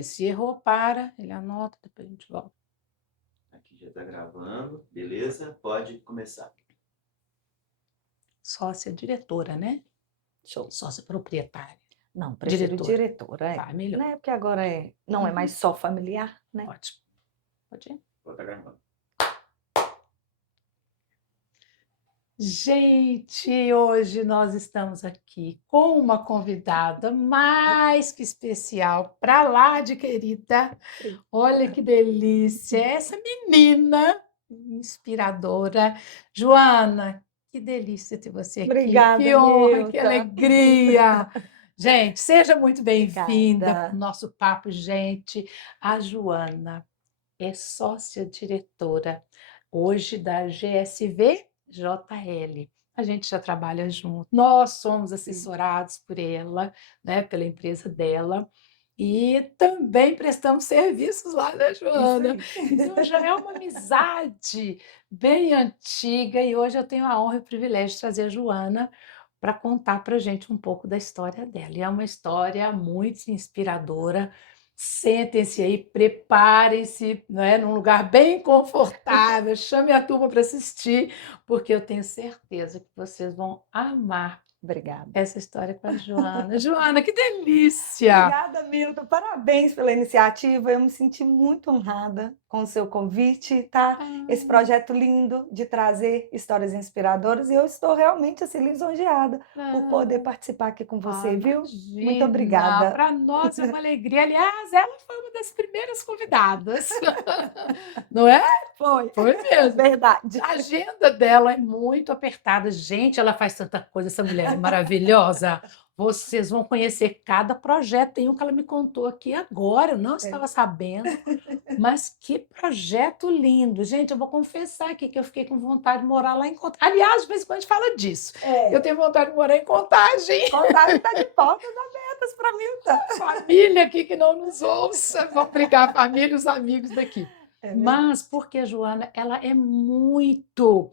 Isso, e errou, para, ele anota, depois a gente volta. Aqui já está gravando, beleza? Pode começar. Sócia diretora, né? Show. Sócia proprietária. Não, prefiro Diretora. diretora, Tá, melhor. né? Porque agora não é mais só familiar, né? Ótimo. Pode ir. Vou estar gravando. Gente, hoje nós estamos aqui com uma convidada mais que especial, para lá de querida. Olha que delícia, essa menina inspiradora. Joana, que delícia ter você aqui. Obrigada, Que honra, que Milton. alegria. Gente, seja muito bem-vinda Obrigada. ao nosso papo, gente. A Joana é sócia-diretora hoje da GSV JL. A gente já trabalha junto. Nós somos assessorados por ela, né, pela empresa dela. E também prestamos serviços lá, né, Joana? Então já é uma amizade bem antiga e hoje eu tenho a honra e o privilégio de trazer a Joana para contar para a gente um pouco da história dela. E é uma história muito inspiradora. Sentem-se aí, preparem-se, né, num lugar bem confortável, chame a turma para assistir, porque eu tenho certeza que vocês vão amar Obrigada. essa história com a Joana. Joana, que delícia! Obrigada, Milton. Parabéns pela iniciativa. Eu me senti muito honrada com o seu convite, tá? Esse projeto lindo de trazer histórias inspiradoras e eu estou realmente assim lisonjeada por poder participar aqui com você, viu? Muito obrigada. Para nós é uma alegria. Aliás, ela foi uma das primeiras convidadas. Não é? Foi. Foi mesmo. Verdade. A agenda dela é muito apertada. Gente, ela faz tanta coisa, essa mulher é maravilhosa. Vocês vão conhecer cada projeto. Tem um que ela me contou aqui agora, eu não estava sabendo. Mas que projeto lindo. Gente, eu vou confessar aqui que eu fiquei com vontade de morar lá em Contagem. Aliás, de vez em quando a gente fala disso. Eu tenho vontade de morar em Contagem. Contagem está de portas abertas para Milton. Família aqui que não nos ouça. Vamos brigar, a família e os amigos daqui. Mas porque a Joana, ela é muito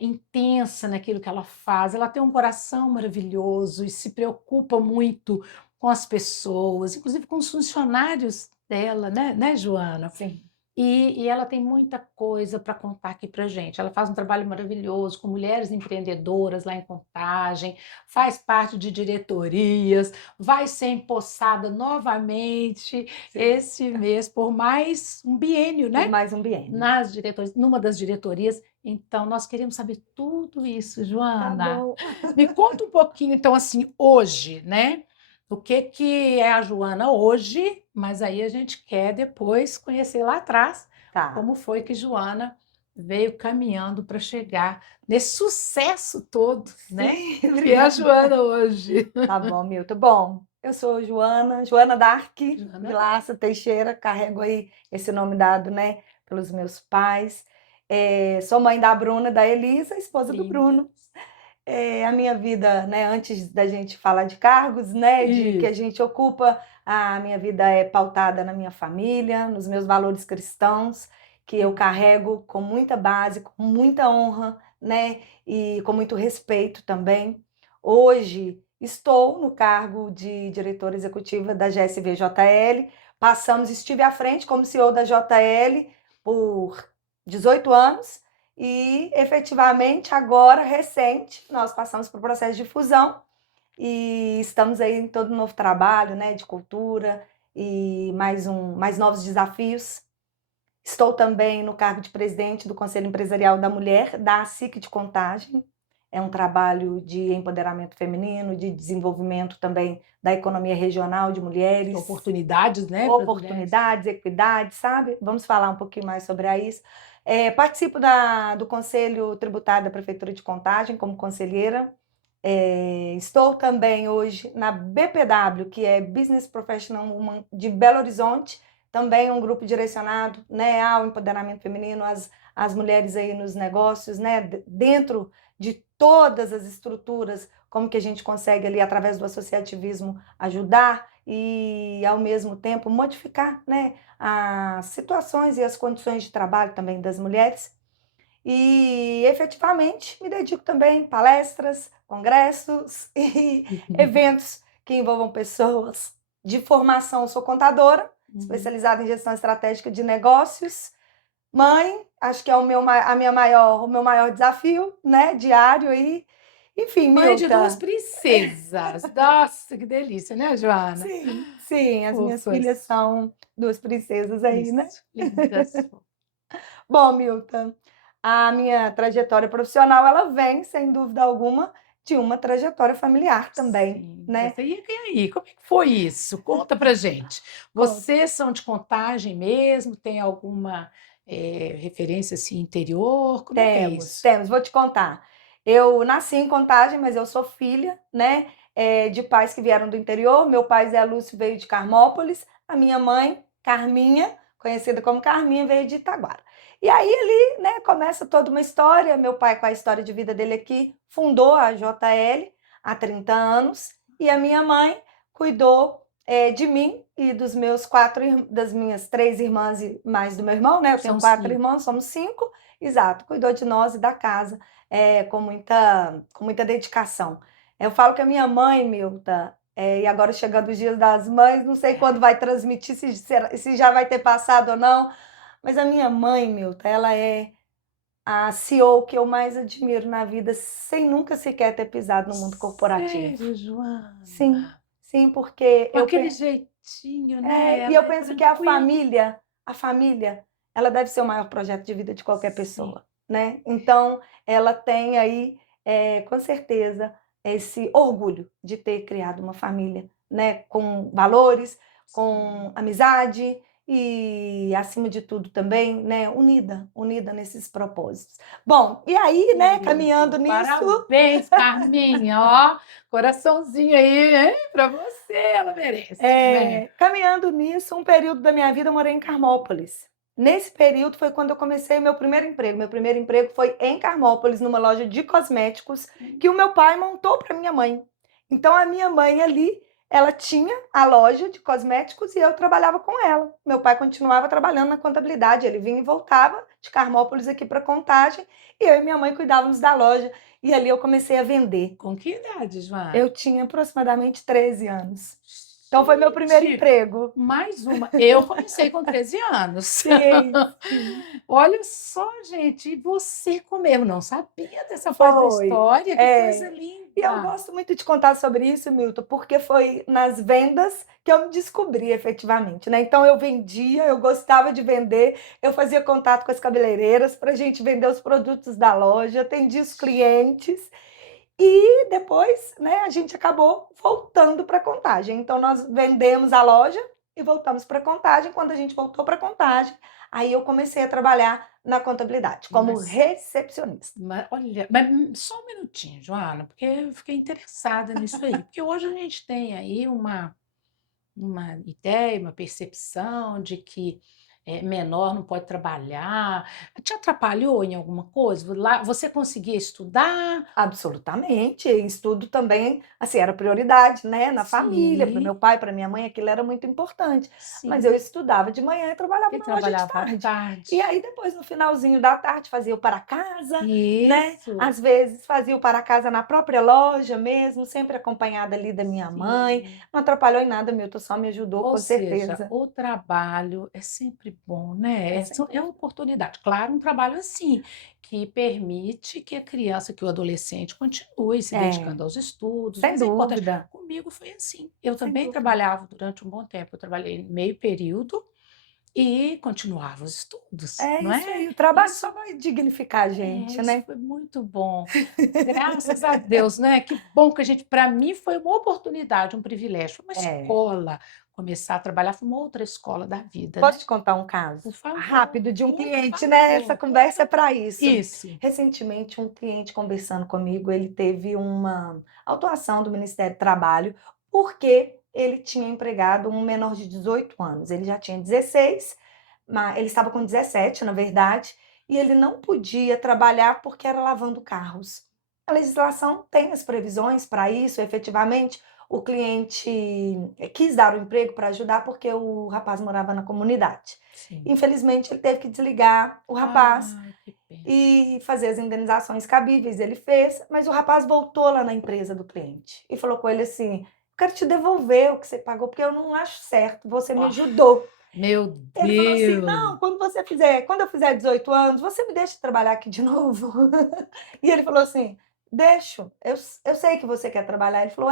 intensa naquilo que ela faz, ela tem um coração maravilhoso e se preocupa muito com as pessoas, inclusive com os funcionários dela, né, Joana? Sim. E ela tem muita coisa para contar aqui para gente. Ela faz um trabalho maravilhoso com mulheres empreendedoras lá em Contagem, faz parte de diretorias, vai ser empossada novamente esse mês por mais um biênio, né? Por mais um biênio. Nas diretorias, numa das diretorias. Então, nós queremos saber tudo isso, Joana. Tá bom. Me conta um pouquinho, então, assim, hoje, né? O que é a Joana hoje, mas aí a gente quer depois conhecer lá atrás como foi que Joana veio caminhando para chegar nesse sucesso todo, né? Que é a Joana hoje. Tá bom, Milton. Bom, eu sou Joana Dark, Vilaça Teixeira, carrego aí esse nome dado, né, pelos meus pais. Sou mãe da Bruna, da Elisa, esposa do Bruno. A minha vida, né, antes da gente falar de cargos, né, de que a gente ocupa, a minha vida é pautada na minha família, nos meus valores cristãos, que eu carrego com muita base, com muita honra, né, e com muito respeito também. Hoje estou no cargo de diretora executiva da GSV-JL, estive à frente como CEO da JL por 18 anos, e efetivamente agora, recente, nós passamos por processo de fusão e estamos aí em todo um novo trabalho, né, de cultura e mais novos desafios. Estou também no cargo de presidente do Conselho Empresarial da Mulher, da ASIC de Contagem. É um trabalho de empoderamento feminino, de desenvolvimento também da economia regional de mulheres. Oportunidades, né? Oportunidades, equidade, sabe? Vamos falar um pouquinho mais sobre isso. Participo do Conselho Tributário da Prefeitura de Contagem como conselheira. Estou também hoje na BPW, que é Business Professional Woman de Belo Horizonte, também um grupo direcionado, né, ao empoderamento feminino, às mulheres aí nos negócios, né, dentro de todas as estruturas, como que a gente consegue ali, através do associativismo, ajudar e, ao mesmo tempo, modificar, né, as situações e as condições de trabalho também das mulheres. E, efetivamente, me dedico também a palestras, congressos e eventos que envolvam pessoas De formação, sou contadora, especializada em gestão estratégica de negócios. Mãe, acho que é o meu maior desafio, né, diário aí. Enfim, Mãe de duas Milton. princesas. Nossa, que delícia, né, Joana? Sim, as minhas Fofas. filhas são duas princesas aí, né? Isso, lindas. Bom, Milton, a minha trajetória profissional, ela vem, sem dúvida alguma, de uma trajetória familiar também, Sim. né? E aí, como é que foi isso? Conta pra gente. Conta. Vocês são de Contagem mesmo? Tem alguma referência assim interior? Como é que é isso? Temos, vou te contar. Eu nasci em Contagem, mas eu sou filha, né, de pais que vieram do interior. Meu pai, Zé Lúcio, veio de Carmópolis. A minha mãe, Carminha, conhecida como Carminha, veio de Itaguara. E aí ali, né, começa toda uma história. Meu pai, com a história de vida dele aqui, fundou a JL há 30 anos. E a minha mãe cuidou de mim e dos meus das minhas 3 irmãs e mais do meu irmão, né? Eu tenho São 4 5. irmãos, somos 5. Exato, cuidou de nós e da casa com muita dedicação. Eu falo que a minha mãe, Milta, e agora chegando os dias das mães, não sei quando vai transmitir, se já vai ter passado ou não, mas a minha mãe, Milta, ela é a CEO que eu mais admiro na vida, sem nunca sequer ter pisado no mundo corporativo. Sério, Joana? Sim, porque Com aquele jeitinho, né? e Ela eu é penso que a tranquila. família, ela deve ser o maior projeto de vida de qualquer Sim. pessoa, né? Então, ela tem aí, com certeza, esse orgulho de ter criado uma família, né? Com valores, com amizade e, acima de tudo, também, né? Unida nesses propósitos. Bom, e aí, né? Caminhando Lindo. nisso. Parabéns, Carminha, ó, coraçãozinho aí, hein? Para você, ela merece. Vem. Caminhando nisso, um período da minha vida eu morei em Carmópolis. Nesse período foi quando eu comecei o meu primeiro emprego. Meu primeiro emprego foi em Carmópolis, numa loja de cosméticos, que o meu pai montou para minha mãe. Então, a minha mãe ali, ela tinha a loja de cosméticos e eu trabalhava com ela. Meu pai continuava trabalhando na contabilidade, ele vinha e voltava de Carmópolis aqui para Contagem, e eu e minha mãe cuidávamos da loja. E ali eu comecei a vender. Com que idade, Joana? Eu tinha aproximadamente 13 anos. Então foi meu primeiro Gente, emprego. mais uma. Eu comecei com 13 anos. Sim. Olha só, gente, e você comeu? Não sabia dessa parte da história, que coisa linda. E eu gosto muito de contar sobre isso, Milton, porque foi nas vendas que eu me descobri efetivamente, né? Então eu vendia, eu gostava de vender, eu fazia contato com as cabeleireiras para a gente vender os produtos da loja, atendia os clientes. E depois, né, a gente acabou voltando para Contagem. Então nós vendemos a loja e voltamos para Contagem. Quando a gente voltou para Contagem, aí eu comecei a trabalhar na contabilidade como recepcionista. Olha, mas só um minutinho, Joana, porque eu fiquei interessada nisso aí. Porque hoje a gente tem aí uma ideia, uma percepção de que menor não pode trabalhar. Te atrapalhou em alguma coisa? Lá, você conseguia estudar? Absolutamente. Estudo também, assim, era prioridade, né, na família, para o meu Sim, pai, para minha mãe, aquilo era muito importante. Mas sim. eu estudava de manhã e trabalhava Ele na loja de trabalhava à tarde. tarde. E aí depois, no finalzinho da tarde, fazia o para casa, né? Isso. Às vezes fazia o para casa na própria loja mesmo, sempre acompanhada ali da minha mãe. Sim. Não atrapalhou em nada, Milton, só me ajudou, Ou com seja, certeza. o trabalho é sempre bom, né? É sem É uma oportunidade. Claro, um trabalho assim, que permite que a criança, que o adolescente continue se dedicando aos estudos, sem mas é importante. dúvida, Comigo foi assim. Eu sem também dúvida. trabalhava durante um bom tempo. Eu trabalhei meio período e continuava os estudos, É não isso é? aí, o trabalho Isso, só vai dignificar a gente, isso né? foi muito bom. Graças a Deus, né? Que bom que a gente, para mim, foi uma oportunidade, um privilégio, foi uma É. escola. Começar a trabalhar foi uma outra escola da vida, Posso né? te contar um caso Por favor, rápido de um por cliente, né? Essa favor. conversa é para isso. Isso. Recentemente, um cliente conversando comigo, ele teve uma autuação do Ministério do Trabalho porque ele tinha empregado um menor de 18 anos. Ele já tinha 16, mas ele estava com 17, na verdade, e ele não podia trabalhar porque era lavando carros. A legislação tem as previsões para isso, efetivamente. O cliente quis dar o emprego para ajudar porque o rapaz morava na comunidade. Sim. Infelizmente, ele teve que desligar o rapaz Ai, que pena. e fazer as indenizações cabíveis. Ele fez, mas o rapaz voltou lá na empresa do cliente e falou com ele assim: quero te devolver o que você pagou, porque eu não acho certo, você me Ó, ajudou. meu Ele falou assim, Deus! não, quando eu fizer 18 anos, você me deixa trabalhar aqui de novo? E ele falou assim, deixo, eu sei que você quer trabalhar. Ele falou,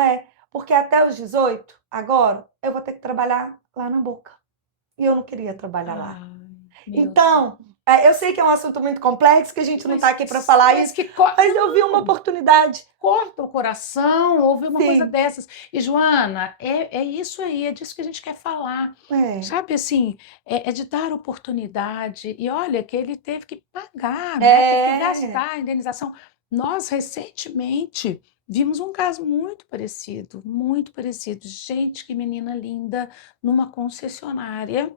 porque até os 18, agora, eu vou ter que trabalhar lá na Boca. E eu não queria trabalhar lá. Ai, meu Deus. Então, eu sei que é um assunto muito complexo, que a gente não está aqui para falar Mas isso, mas eu vi uma não, oportunidade. corta o coração ouvir uma coisa Sim, dessas. E, Joana, é isso aí, é disso que a gente quer falar. é, Sabe assim, é de dar oportunidade. E olha que ele teve que pagar, né? Teve que é, gastar a indenização. Nós, recentemente, vimos um caso muito parecido, muito parecido. Gente, que menina linda, numa concessionária.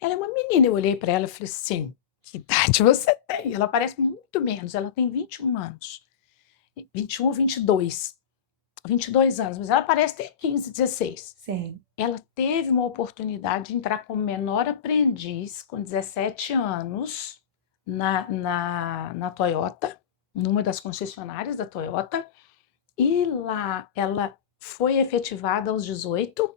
Ela é uma menina, eu olhei para ela e falei assim, que idade você tem? Ela parece muito menos, ela tem 21 anos. 21 ou 22 anos, mas ela parece ter 15, 16. sim, Ela teve uma oportunidade de entrar como menor aprendiz com 17 anos na Toyota, numa das concessionárias da Toyota, e lá ela foi efetivada aos 18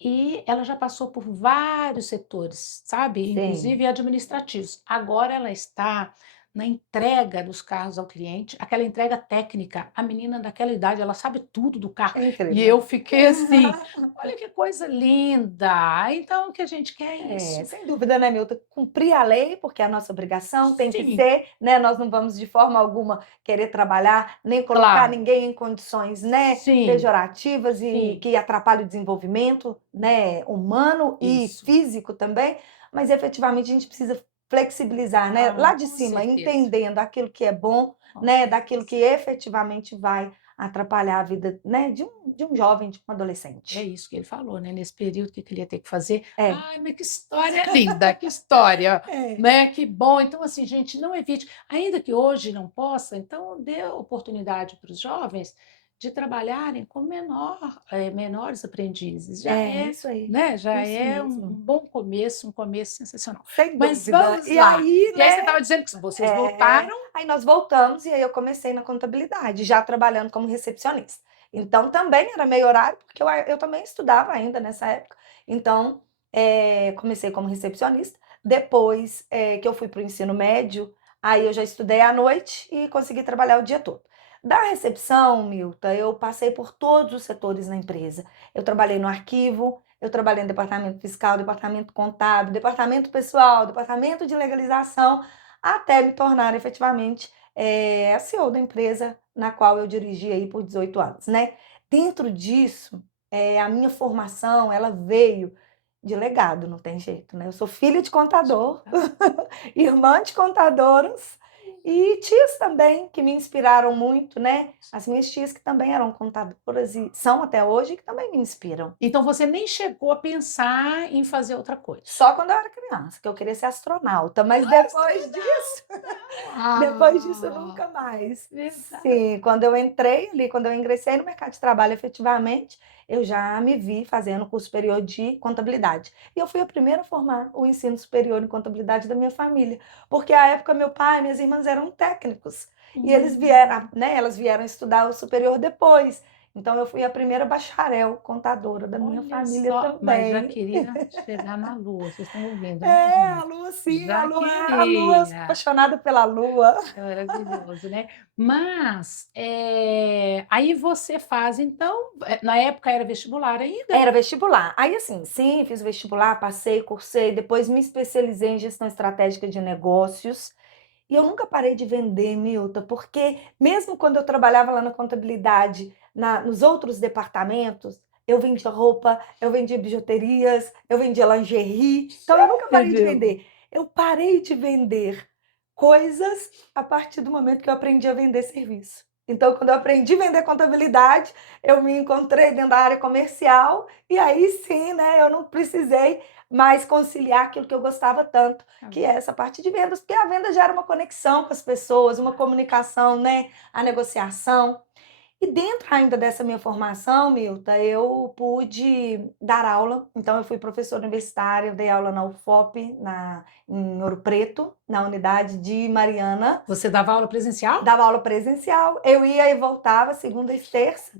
e ela já passou por vários setores, sabe? sim. Inclusive administrativos. Agora ela está na entrega dos carros ao cliente, aquela entrega técnica. A menina daquela idade, ela sabe tudo do carro. É E incrível. eu fiquei assim, olha que coisa linda. Então o que a gente quer é isso. Sem dúvida, né, Milton? Cumprir a lei, porque é a nossa obrigação, tem que Sim, ser, né? Nós não vamos de forma alguma querer trabalhar, nem colocar claro. ninguém em condições, né, Sim, pejorativas e sim, que atrapalhem o desenvolvimento, né, humano e isso. físico também, mas efetivamente a gente precisa flexibilizar, né, lá Ah, de com cima, certeza, entendendo aquilo que é bom, com né, daquilo certeza. que efetivamente vai atrapalhar a vida, né, de um jovem, de um É adolescente. isso que ele falou, né? Nesse período, o que que ele ia ter que fazer? É. Ai, mas que história linda, que história, É. né? Que bom. Então, assim, gente, não evite, ainda que hoje não possa, então dê oportunidade para os jovens de trabalharem com menores aprendizes. Já É, é, isso aí. né? Já Isso é um mesmo. bom começo, um começo sensacional. Sem Mas dúvida. vamos E lá. aí, E aí você né, estava dizendo que vocês voltaram. aí nós voltamos e aí eu comecei na contabilidade, já trabalhando como recepcionista. Então também era meio horário, porque eu também estudava ainda nessa época. Então, comecei como recepcionista. Depois, que eu fui para o ensino médio, aí eu já estudei à noite e consegui trabalhar o dia todo. Da recepção, Milta, eu passei por todos os setores na empresa. Eu trabalhei no arquivo, eu trabalhei no departamento fiscal, departamento contábil, departamento pessoal, departamento de legalização, até me tornar efetivamente a CEO da empresa na qual eu dirigi aí por 18 anos, né? Dentro disso, a minha formação, ela veio de legado, não tem jeito, né? Eu sou filha de contador, irmã de contadoras e tias também que me inspiraram muito, né? As minhas tias que também eram contadoras e são até hoje que também me inspiram. Então você nem chegou a pensar em fazer outra coisa. Só quando eu era criança, que eu queria ser astronauta, mas depois disso Ah, nunca mais. verdade. Sim, quando eu entrei ali, quando eu ingressei no mercado de trabalho efetivamente, eu já me vi fazendo curso superior de contabilidade. E eu fui a primeira a formar o ensino superior em contabilidade da minha família, porque à época meu pai e minhas irmãs eram técnicos e eles vieram, Hum, né, elas vieram estudar o superior depois. Então eu fui a primeira bacharel contadora da minha olha família só, mas já também. queria chegar na Lua, vocês estão ouvindo, né, É, a gente? lua sim, Já a lua, queria. apaixonada pela lua. É maravilhoso, né? Mas aí você faz, então, na época era vestibular ainda? Era vestibular. Aí, assim, sim, fiz vestibular, passei, cursei, depois me especializei em gestão estratégica de negócios. E eu nunca parei de vender, Milton, porque mesmo quando eu trabalhava lá na contabilidade, nos outros departamentos, eu vendia roupa, eu vendia bijuterias, eu vendia lingerie. Então, eu nunca parei de Sério? vender. Eu parei de vender coisas a partir do momento que eu aprendi a vender serviço. Então, quando eu aprendi a vender contabilidade, eu me encontrei dentro da área comercial e aí sim, né, eu não precisei mais conciliar aquilo que eu gostava tanto, Tá que é vendo? essa parte de vendas, porque a venda gera uma conexão com as pessoas, uma comunicação, né, a negociação. E dentro ainda dessa minha formação, Milta, eu pude dar aula. Então, eu fui professora universitária, eu dei aula na UFOP, em Ouro Preto, na unidade de Mariana. Você dava aula presencial? Dava aula presencial. Eu ia e voltava, segunda e terça.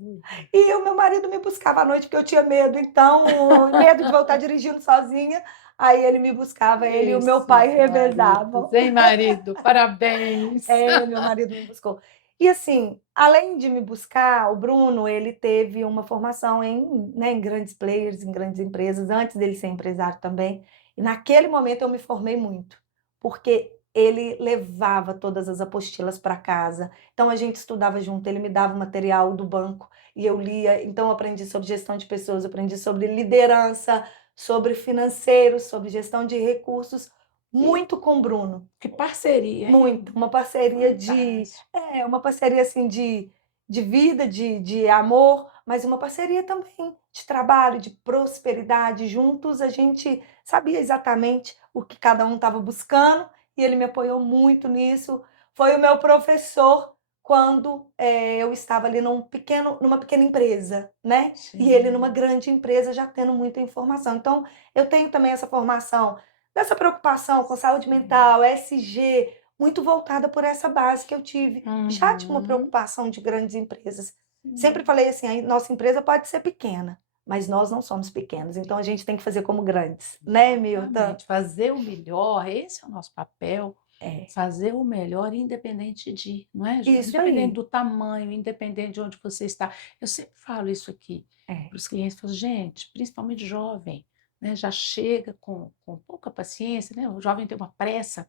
E o meu marido me buscava à noite, porque eu tinha medo. Então, medo de voltar dirigindo sozinha. Aí ele me buscava, ele e o meu pai revezavam. Sem marido, parabéns. Meu marido me buscou. E assim, além de me buscar, o Bruno, ele teve uma formação em grandes players, em grandes empresas, antes dele ser empresário também. E naquele momento eu me formei muito, porque ele levava todas as apostilas para casa. Então a gente estudava junto, ele me dava o material do banco e eu lia. Então eu aprendi sobre gestão de pessoas, eu aprendi sobre liderança, sobre financeiro, sobre gestão de recursos, muito com o Bruno. Que parceria, hein? Muito, uma parceria Fantástico. uma parceria assim de vida, de amor, mas uma parceria também de trabalho, de prosperidade. Juntos a gente sabia exatamente o que cada um estava buscando e ele me apoiou muito nisso. Foi o meu professor quando eu estava ali numa pequena empresa, né? E ele numa grande empresa já tendo muita informação. Então, eu tenho também essa formação dessa preocupação com saúde mental, SG, muito voltada por essa base que eu tive. Já de uma preocupação de grandes empresas. Sempre falei assim, a nossa empresa pode ser pequena, mas nós não somos pequenos, então a gente tem que fazer como grandes, né, Milton? Exatamente. Fazer o melhor, esse é o nosso papel. É, Fazer o melhor independente de, não é, Ju? isso Independente aí. do tamanho, independente de onde você está. Eu sempre falo isso aqui É, para os clientes, falo, gente, principalmente jovem, né, já chega com pouca paciência, né? O jovem tem uma pressa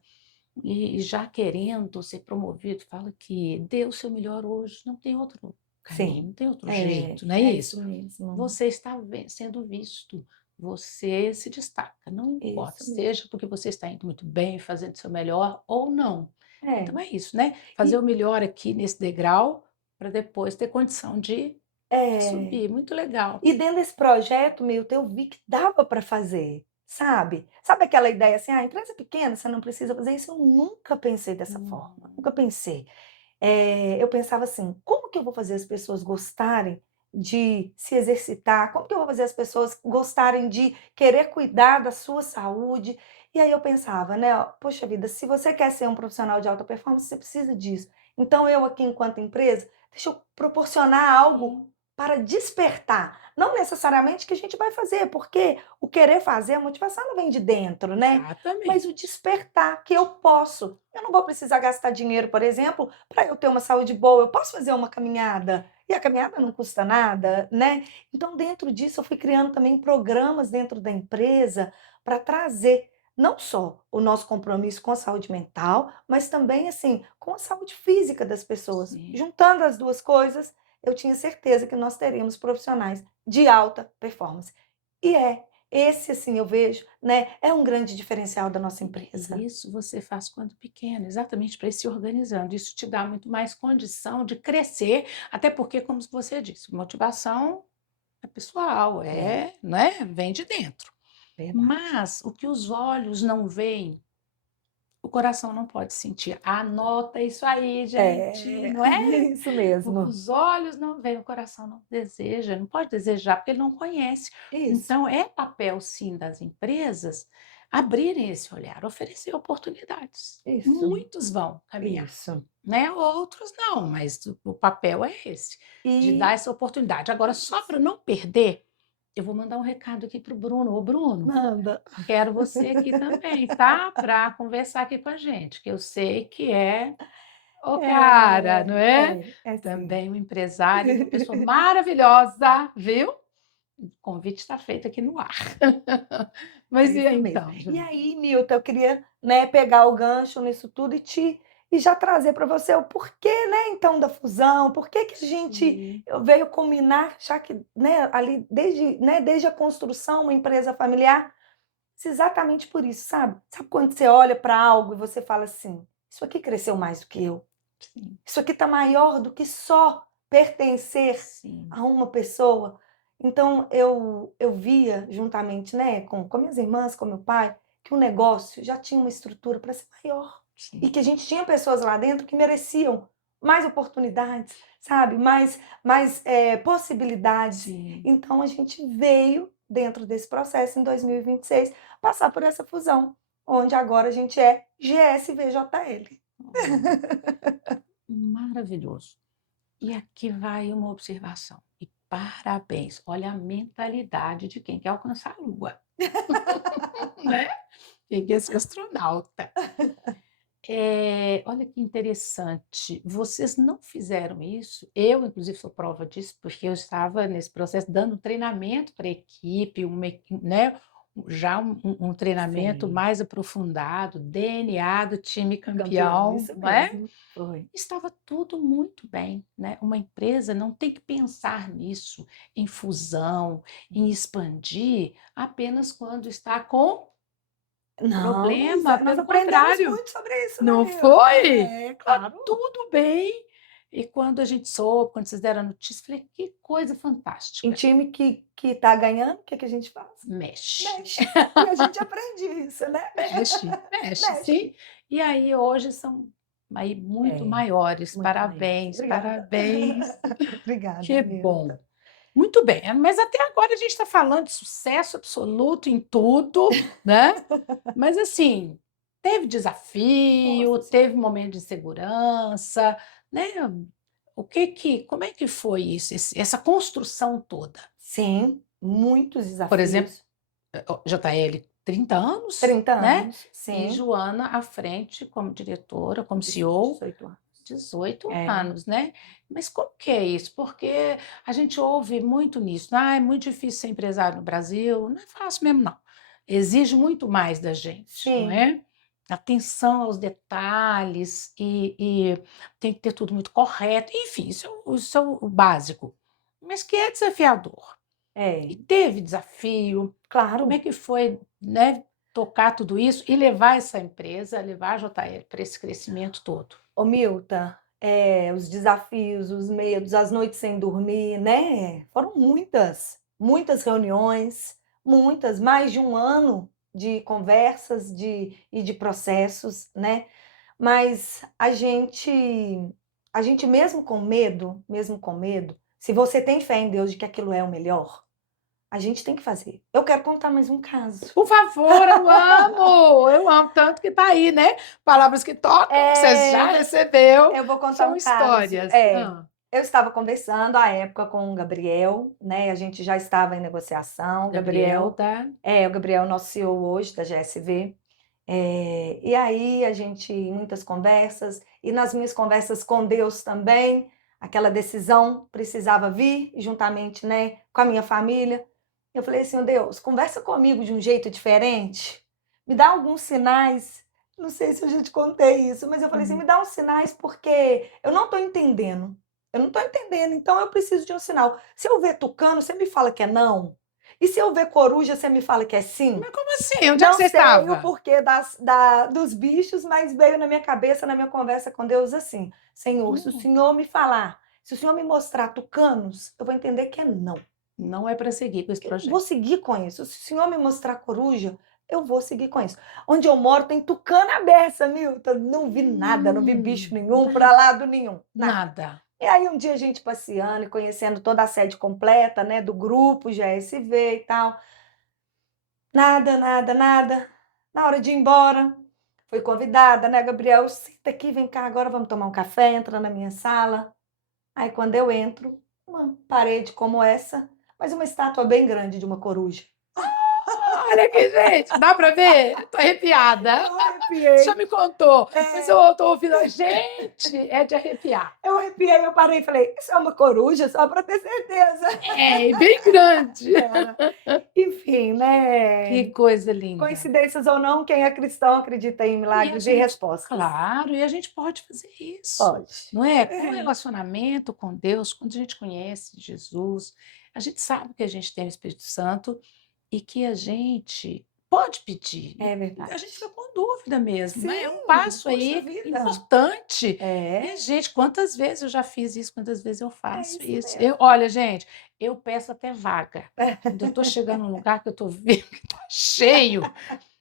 e já querendo ser promovido, fala que dê o seu melhor hoje, não tem outro caminho, sim, não tem outro é, jeito, não é é isso? isso mesmo. Você está sendo visto, você se destaca, não importa, Isso mesmo. seja porque você está indo muito bem, fazendo o seu melhor ou não. É. Então é isso, né? Fazer E- o melhor aqui nesse degrau para depois ter condição de É, subir. Muito legal. e dentro desse projeto, Milton, eu vi que dava para fazer, sabe? Sabe aquela ideia assim, empresa pequena, você não precisa fazer isso? Eu nunca pensei dessa forma, nunca pensei. Eu pensava assim, como que eu vou fazer as pessoas gostarem de se exercitar? Como que eu vou fazer as pessoas gostarem de querer cuidar da sua saúde? E aí eu pensava, né, ó, poxa vida, se você quer ser um profissional de alta performance, você precisa disso. Então eu aqui enquanto empresa, deixa eu proporcionar algo para despertar. Não necessariamente que a gente vai fazer, porque o querer fazer, a motivação ela vem de dentro, né? Exatamente. Mas o despertar que eu posso. Eu não vou precisar gastar dinheiro, por exemplo, para eu ter uma saúde boa. Eu posso fazer uma caminhada. E a caminhada não custa nada, né? Então, dentro disso, eu fui criando também programas dentro da empresa para trazer não só o nosso compromisso com a saúde mental, mas também assim com a saúde física das pessoas. Sim. Juntando as duas coisas, eu tinha certeza que nós teríamos profissionais de alta performance. E esse assim eu vejo, né, é um grande diferencial da nossa empresa. Isso você faz quando pequeno, exatamente para ir se organizando. Isso te dá muito mais condição de crescer, até porque, como você disse, motivação é pessoal, né? Vem de dentro. Verdade. Mas o que os olhos não veem, o coração não pode sentir. Anota isso aí, gente, não é? Isso O que mesmo. os olhos não veem, o coração não deseja, não pode desejar, porque ele não conhece. Isso. Então, é papel, sim, das empresas abrirem esse olhar, oferecer oportunidades. Isso. Muitos vão caminhar, Isso. né? Outros não, mas o papel é esse, de dar essa oportunidade. Agora, só para não perder, eu vou mandar um recado aqui para o Bruno. Ô, Bruno, Manda. quero você aqui também, tá? Para conversar aqui com a gente, que eu sei que é o cara, não é? Sim. Também um empresário, uma pessoa maravilhosa, viu? O convite está feito aqui no ar. Mas e Isso aí, mesmo. então, E Ju? aí, Milton, eu queria, né, pegar o gancho nisso tudo e já trazer para você o porquê, né, então, da fusão, por que que a gente Sim. veio combinar, já que, né, ali desde a construção, uma empresa familiar, exatamente por isso, sabe? Sabe quando você olha para algo e você fala assim, isso aqui cresceu mais do que eu, Sim, isso aqui está maior do que só pertencer sim, a uma pessoa. Então eu via juntamente, né, com minhas irmãs, com meu pai, que o negócio já tinha uma estrutura para ser maior e sim. que a gente tinha pessoas lá dentro que mereciam mais oportunidades, sabe? Mais possibilidades. Sim. Então, a gente veio, dentro desse processo, em 2026, passar por essa fusão, onde agora a gente é GSVJL. Maravilhoso. E aqui vai uma observação. E parabéns. Olha a mentalidade de quem quer alcançar a Lua, né? Quem quer ser astronauta. Olha que interessante. Vocês não fizeram isso. Eu, inclusive, sou prova disso, porque eu estava nesse processo dando treinamento para a equipe, né? Já um treinamento Sim, mais aprofundado, DNA do time campeão, campeão, isso não é? mesmo. Foi. Estava tudo muito bem, né? Uma empresa não tem que pensar nisso, em fusão, em expandir, apenas quando está com Não, problema, nós pelo aprendemos contrário. muito sobre isso, né, Não Milton? foi? Tá Claro. tudo bem. E quando a gente soube, quando vocês deram a notícia, falei, que coisa Em fantástica. time que tá ganhando, o que que a gente faz? Mexe, Mexe. E a gente aprende isso, né? mexe, mexe, Mexe. sim. E aí hoje são aí muito maiores. Muito maiores. Parabéns, Obrigada. parabéns. Obrigada, Que bom. Milton. Muito bem, mas até agora a gente está falando de sucesso absoluto em tudo, né? Mas assim, teve desafio, Nossa, sim. teve momento de segurança, né? Como é que foi isso, essa construção toda? Sim, muitos Por exemplo, desafios. JL, 30 anos, 30 né? anos, E sim. Joana à frente como diretora, como CEO, 18 anos. 18 É. anos, né? Mas como que é isso? Porque a gente ouve muito nisso. Ah, é muito difícil ser empresário no Brasil. Não é fácil mesmo, não. Exige muito mais da gente, não Sim, é? Atenção aos detalhes e tem que ter tudo muito correto. Enfim, isso é o básico. Mas que é desafiador. E é. teve desafio. Como é Claro. que foi, né, tocar tudo isso e levar essa empresa, levar a JL para esse crescimento todo? Ô, Milton, os desafios, os medos, as noites sem dormir, né? Foram muitas, muitas reuniões, muitas, mais de um ano de conversas e de processos, né? Mas a gente mesmo com medo, se você tem fé em Deus de que aquilo é o melhor, a gente tem que fazer. Eu quero contar mais um caso. Por favor, eu amo tanto que tá aí, né? Palavras que tocam, que você já É, recebeu, eu vou contar são um caso. histórias. Ah, Eu estava conversando à época com o Gabriel, né? A gente já estava em negociação. Gabriel, tá? O Gabriel é o nosso CEO hoje da GSV. E aí a gente, muitas conversas, e nas minhas conversas com Deus também, aquela decisão precisava vir juntamente, né, com a minha família. Eu falei assim, Deus, conversa comigo de um jeito diferente, me dá alguns sinais. Não sei se eu já te contei isso, mas eu falei assim, me dá uns sinais porque eu não estou entendendo. Eu não estou entendendo, então eu preciso de um sinal. Se eu ver tucano, você me fala que é não? E se eu ver coruja, você me fala que é sim? Mas como assim? Onde é que Não você sei o estava? porquê dos bichos, mas veio na minha cabeça, na minha conversa com Deus assim: Senhor, se o Senhor me falar, se o Senhor me mostrar tucanos, eu vou entender que é não. Não é para seguir com esse Eu vou projeto. seguir com isso. Se o Senhor me mostrar coruja, eu vou seguir com isso. Onde eu moro tem tucana beça, Milton. Não vi nada, não vi bicho nenhum, para lado nenhum, nada. Nada. E aí um dia a gente passeando e conhecendo toda a sede completa, né, do grupo GSV e tal. Nada, nada, nada. Na hora de ir embora, fui convidada, né, Gabriel? Senta aqui, vem cá, agora vamos tomar um café, entra na minha sala. Aí quando eu entro, uma parede como essa, mas uma estátua bem grande de uma coruja. Olha aqui, gente, dá para ver? Tô arrepiada. Eu Você arrepiei. já me contou, mas eu tô ouvindo. Gente, é de arrepiar. Eu arrepiei, eu parei e falei, isso é uma coruja, só para ter certeza. É, bem grande. Era. Enfim, né? Que coisa linda. Coincidências ou não, quem é cristão acredita em E a milagres e gente, respostas. claro, e a gente pode fazer isso, Pode. não é? Com relacionamento com Deus, quando a gente conhece Jesus, a gente sabe que a gente tem o Espírito Santo e que a gente pode pedir. É A verdade. gente fica com dúvida mesmo, né? É um Sim, passo poxa aí vida. importante. É, E, gente, quantas vezes eu já fiz isso, quantas vezes eu faço isso isso. mesmo. Olha, gente, eu peço até vaga. Quando eu estou chegando num lugar que eu estou vendo que está cheio,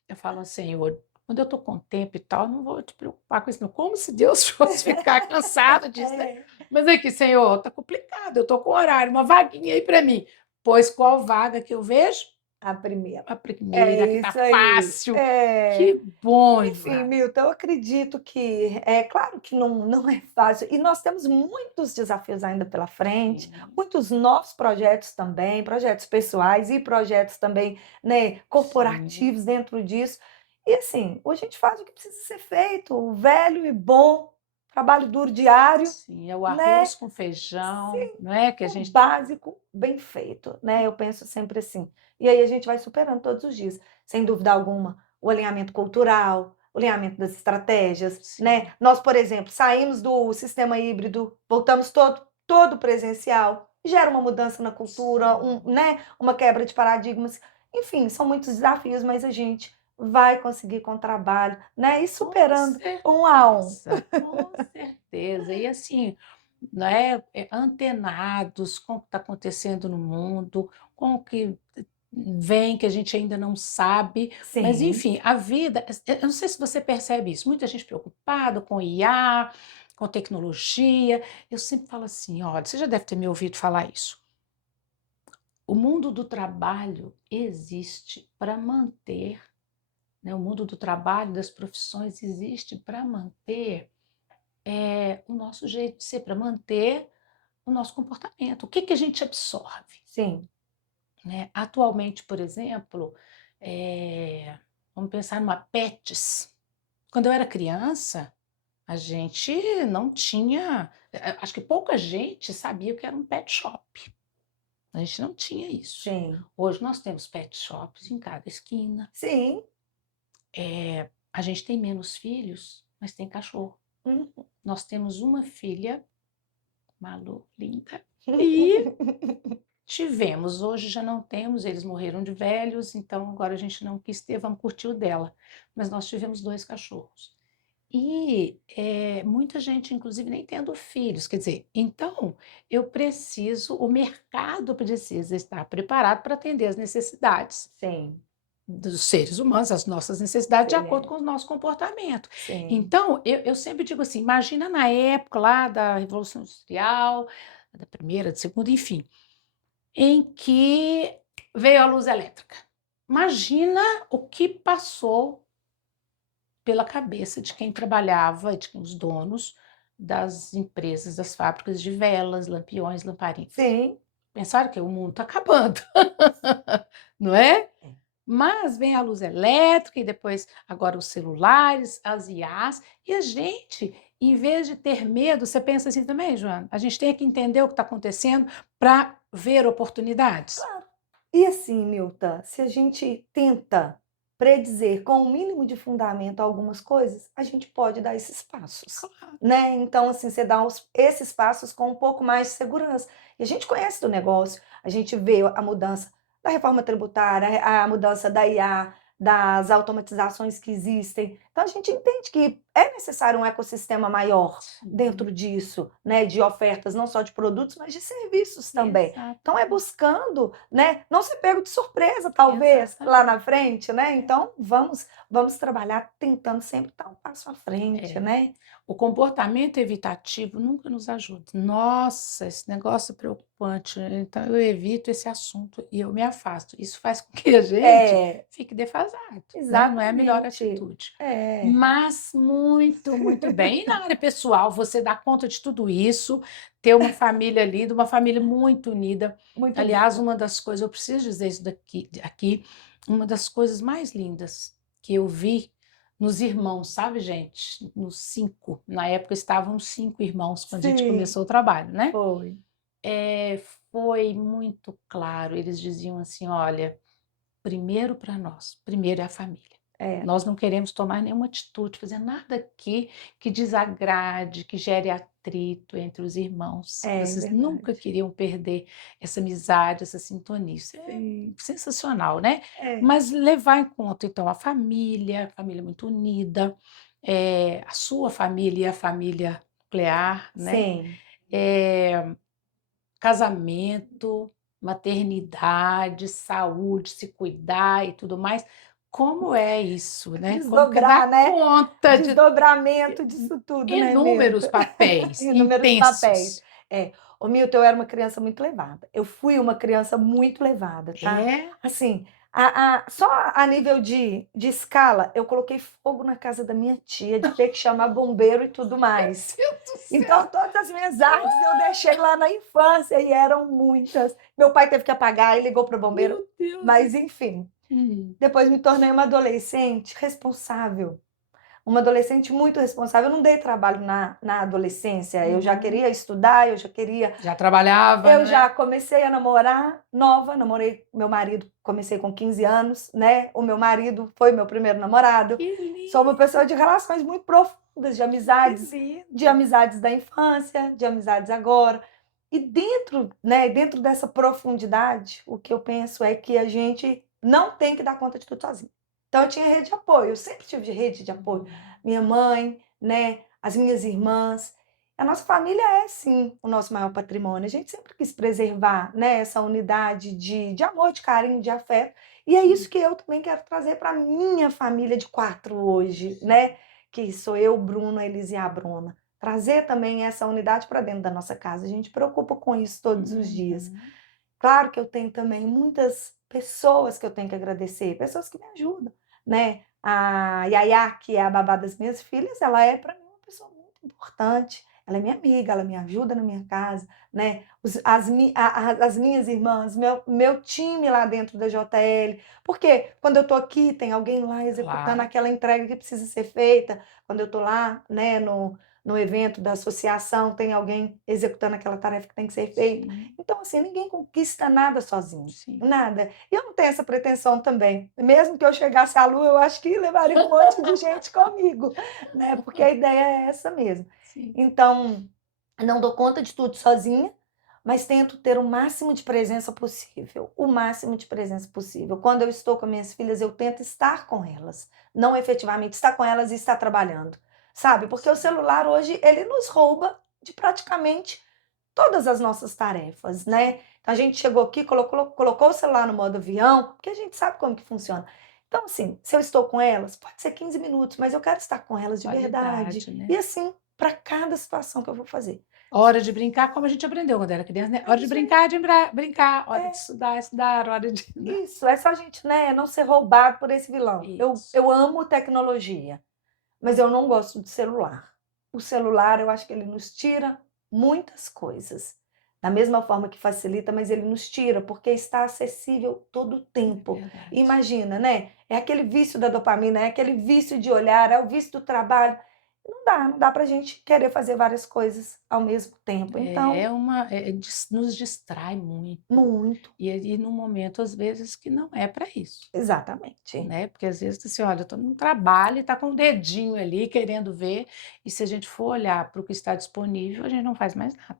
eu falo, Senhor, quando eu estou com tempo e tal, eu não vou te preocupar com isso, não. Como se Deus fosse ficar cansado disso, né? Mas aqui, senhor, tá complicado, eu tô com horário, uma vaguinha aí para mim. Pois qual vaga que eu vejo? A primeira. A primeira, É que tá isso aí. fácil. É. Que bom, Enfim, Joana. Milton, eu acredito que é claro que não é fácil e nós temos muitos desafios ainda pela frente, Sim, muitos novos projetos também, projetos pessoais e projetos também, né, sim, corporativos dentro disso. E assim, hoje a gente faz o que precisa ser feito, o velho e bom trabalho duro diário, sim. É o né? arroz com feijão, não é? Que a O gente tem que. básico bem feito, né? Eu penso sempre assim. E aí a gente vai superando todos os dias, sem dúvida alguma, o alinhamento cultural, o alinhamento das estratégias, Sim, né? Nós, por exemplo, saímos do sistema híbrido, voltamos todo presencial, gera uma mudança na cultura, sim. né? Uma quebra de paradigmas. Enfim, são muitos desafios, mas a gente vai conseguir com o trabalho, né? E Com superando um a um. certeza, com certeza. E assim, né, antenados com o que está acontecendo no mundo, com o que vem que a gente ainda não sabe, mas Sim, enfim, a vida, eu não sei se você percebe isso, muita gente preocupada com IA, com tecnologia. Eu sempre falo assim, olha, você já deve ter me ouvido falar isso. O mundo do trabalho existe para manter, né, o mundo do trabalho, das profissões existe para manter o nosso jeito de ser, para manter o nosso comportamento. O que que a gente absorve? sim, Né? Atualmente, por exemplo, eh, vamos pensar numa Pets. Quando eu era criança, a gente não tinha. Acho que pouca gente sabia o que era um pet shop. A gente não tinha isso. sim, Hoje nós temos pet shops em cada esquina. sim. A gente tem menos filhos, mas tem cachorro. Hum. Nós temos uma filha, Malu, linda, e tivemos, hoje já não temos, eles morreram de velhos, então agora a gente não quis ter, vamos curtir o dela. Mas nós tivemos dois cachorros. E muita gente, inclusive, nem tendo filhos. Quer dizer, então eu preciso, o mercado precisa estar preparado para atender as necessidades Sim, dos seres humanos, as nossas necessidades, de acordo é, com o nosso comportamento. sim, Então, eu sempre digo assim: imagina na época lá da Revolução Industrial, da primeira, da segunda, enfim, em que veio a luz elétrica. Imagina o que passou pela cabeça de quem trabalhava, de quem os donos das empresas, das fábricas de velas, lampiões, lamparinas. sim, Pensaram que o mundo está acabando, não é? é. Mas vem a luz elétrica e depois agora os celulares, as IAs, e a gente, em vez de ter medo, você pensa assim também, Joana, a gente tem que entender o que está acontecendo para ver oportunidades. Claro. E assim, Milton, se a gente tenta predizer com o mínimo de fundamento algumas coisas, a gente pode dar esses passos, Claro. né? Então, assim, você dá esses passos com um pouco mais de segurança. E a gente conhece do negócio, a gente vê a mudança da reforma tributária, a mudança da IA, das automatizações que existem. Então, a gente entende que é necessário um ecossistema maior Sim, dentro disso, né? De ofertas, não só de produtos, mas de serviços também. Então é exatamente. buscando, né, não ser pego de surpresa, talvez, lá Exatamente. na frente, né? Então vamos trabalhar tentando sempre dar um passo à frente, É. né? O comportamento evitativo nunca nos ajuda. Nossa, esse negócio é preocupante. Então, eu evito esse assunto e eu me afasto. Isso faz com que a gente É, fique defasado, né? Não é a melhor exatamente. atitude. É, Mas muito, muito bem. E na área pessoal, você dá conta de tudo isso, ter uma família linda, uma família muito unida. muito Aliás, linda. uma das coisas, eu preciso dizer isso aqui, uma das coisas mais lindas que eu vi nos irmãos, sabe, gente? Nos 5. Na época estavam 5 irmãos quando a gente Sim, começou o trabalho, né? foi. Foi muito claro. Eles diziam assim: olha, primeiro para nós, primeiro é a família. É, Nós não queremos tomar nenhuma atitude, fazer nada aqui que desagrade, que gere atrito entre os irmãos. é Vocês nunca verdade. queriam perder essa amizade, essa sintonia. Isso é Sim, sensacional, né? é, Mas levar em conta, então, a família muito unida, a sua família e a família nuclear, né? sim, Eh, casamento, maternidade, saúde, se cuidar e tudo mais, como é isso, né? Como que Desdobrar, dá né? conta de Desdobramento disso tudo, né, inúmeros Milton? papéis Inúmeros papéis. intensos. É. Ô, Milton, eu era uma criança muito levada. Eu fui uma criança muito levada, tá? É, Assim, só a nível de escala, eu coloquei fogo na casa da minha tia, de ter que chamar bombeiro e tudo mais. Deus do céu. Então, todas as minhas artes eu deixei lá na infância e eram muitas. Meu pai teve que apagar e ligou para o bombeiro, Meu Deus. mas enfim. Depois me tornei uma adolescente responsável. Uma adolescente muito responsável. Eu não dei trabalho na adolescência. Eu já queria estudar, eu já queria. Já trabalhava, Eu né? já comecei a namorar nova, namorei meu marido, comecei com 15 anos, né? O meu marido foi meu primeiro namorado. Que lindo, Sou uma pessoa de relações muito profundas, de que amizades, lindo. de amizades da infância, de amizades agora. E dentro, né, dentro dessa profundidade, o que eu penso é que a gente não tem que dar conta de tudo sozinho. Então eu tinha rede de apoio, eu sempre tive rede de apoio. Minha mãe, né, as minhas irmãs. A nossa família é, sim, o nosso maior patrimônio. A gente sempre quis preservar, né, essa unidade de amor, de carinho, de afeto. E é isso que eu também quero trazer para a minha família de 4 hoje, né? Que sou eu, Bruno, a Elise e a Bruna. Trazer também essa unidade para dentro da nossa casa. A gente preocupa com isso todos os dias. Claro que eu tenho também muitas pessoas que eu tenho que agradecer, pessoas que me ajudam, né? A Yaya, que é a babá das minhas filhas, ela é para mim uma pessoa muito importante. Ela é minha amiga, ela me ajuda na minha casa, né? As minhas irmãs, meu time lá dentro da JL. Porque quando eu estou aqui, tem alguém lá executando Claro. aquela entrega que precisa ser feita. Quando eu estou lá, né, no evento da associação, tem alguém executando aquela tarefa que tem que ser feita. Sim, Então, assim, ninguém conquista nada sozinho. sim. Nada. E eu não tenho essa pretensão também. Mesmo que eu chegasse à Lua, eu acho que levaria um monte de gente comigo, né? Porque a ideia é essa mesmo. Sim. Então, não dou conta de tudo sozinha, mas tento ter o máximo de presença possível. O máximo de presença possível. Quando eu estou com minhas filhas, eu tento estar com elas. Não efetivamente estar com elas e estar trabalhando. Sabe? Porque o celular hoje, ele nos rouba de praticamente todas as nossas tarefas, né? Então a gente chegou aqui, colocou o celular no modo avião, porque a gente sabe como que funciona. Então, assim, se eu estou com elas, pode ser 15 minutos, mas eu quero estar com elas de verdade. Qualidade, né? E assim, para cada situação que eu vou fazer. Hora de brincar, como a gente aprendeu quando era criança, né? Hora de brincar, brincar. Hora de estudar, estudar. Hora de... Isso, é só a gente, né, não ser roubado por esse vilão. Isso. Eu amo tecnologia, mas eu não gosto de celular. O celular, eu acho que ele nos tira muitas coisas. Da mesma forma que facilita, mas ele nos tira, porque está acessível todo o tempo. Verdade. Imagina, né? É aquele vício da dopamina, é aquele vício de olhar, é o vício do trabalho. Não dá pra gente querer fazer várias coisas ao mesmo tempo. Então, Nos distrai muito. muito. E no momento, às vezes, que não é para isso. Exatamente. Né? Porque às vezes assim, olha, eu estou num trabalho e está com o dedinho ali querendo ver, e se a gente for olhar para o que está disponível, a gente não faz mais nada.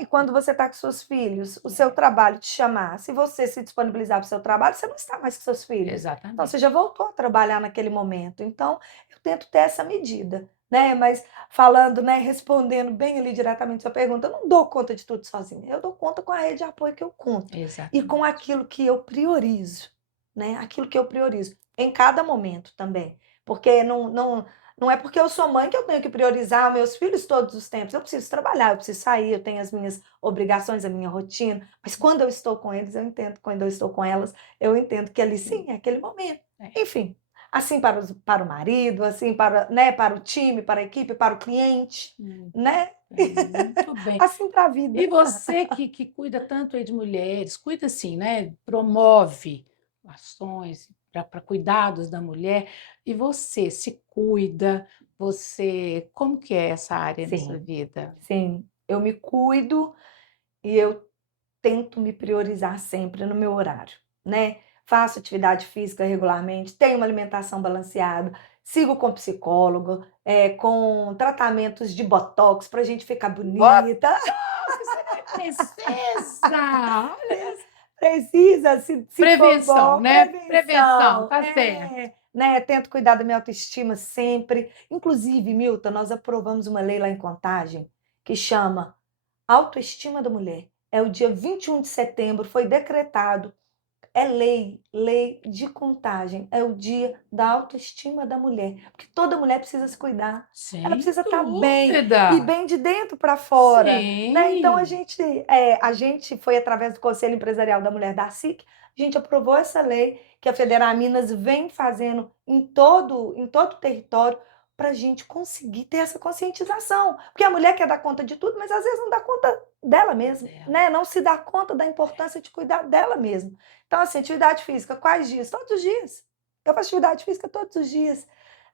E quando você está com seus filhos, o seu trabalho te chamar, se você se disponibilizar para o seu trabalho, você não está mais com seus filhos. Então, Exatamente. você já voltou a trabalhar naquele momento. Então, eu tento ter essa medida, né? Mas falando, né, respondendo bem ali diretamente a sua pergunta, eu não dou conta de tudo sozinha. Eu dou conta com a rede de apoio que eu conto. E Exatamente. com aquilo que eu priorizo, né? Aquilo que eu priorizo em cada momento também. Porque não é porque eu sou mãe que eu tenho que priorizar meus filhos todos os tempos. Eu preciso trabalhar, eu preciso sair, eu tenho as minhas obrigações, a minha rotina. Mas quando eu estou com eles, eu entendo. Quando eu estou com elas, eu entendo que ali sim é aquele momento. É. Enfim, assim para o marido, assim para, né, para o time, para a equipe, para o cliente, né? Muito bem. Assim para a vida. E você que cuida tanto aí de mulheres, cuida assim, né? Promove ações para cuidados da mulher, e você se cuida, você, como que é essa área na sua Sim, vida? sim. Eu me cuido e eu tento me priorizar sempre no meu horário, né? Faço atividade física regularmente, tenho uma alimentação balanceada, sigo com psicólogo, com tratamentos de botox para a gente ficar bonita. Princesa! Precisa, se Prevenção, for bom, né? Prevenção, tá certo. né? Tento cuidar da minha autoestima sempre. Inclusive, Milton, nós aprovamos uma lei lá em Contagem que chama Autoestima da Mulher. É o dia 21 de setembro, foi decretado É lei de contagem. É o dia da autoestima da mulher. Porque toda mulher precisa se cuidar. Ela Sem precisa estar bem e dúvida. bem de dentro para fora, né? Então Sim. a gente foi através do Conselho Empresarial da Mulher da SIC, a gente aprovou essa lei que a Federal Minas vem fazendo em todo o território para a gente conseguir ter essa conscientização. Porque a mulher quer dar conta de tudo, mas às vezes não dá conta dela mesma, Dela. né? Não se dá conta da importância de cuidar dela mesma. Então, assim, atividade física, quais dias? Todos os dias. Eu faço atividade física todos os dias.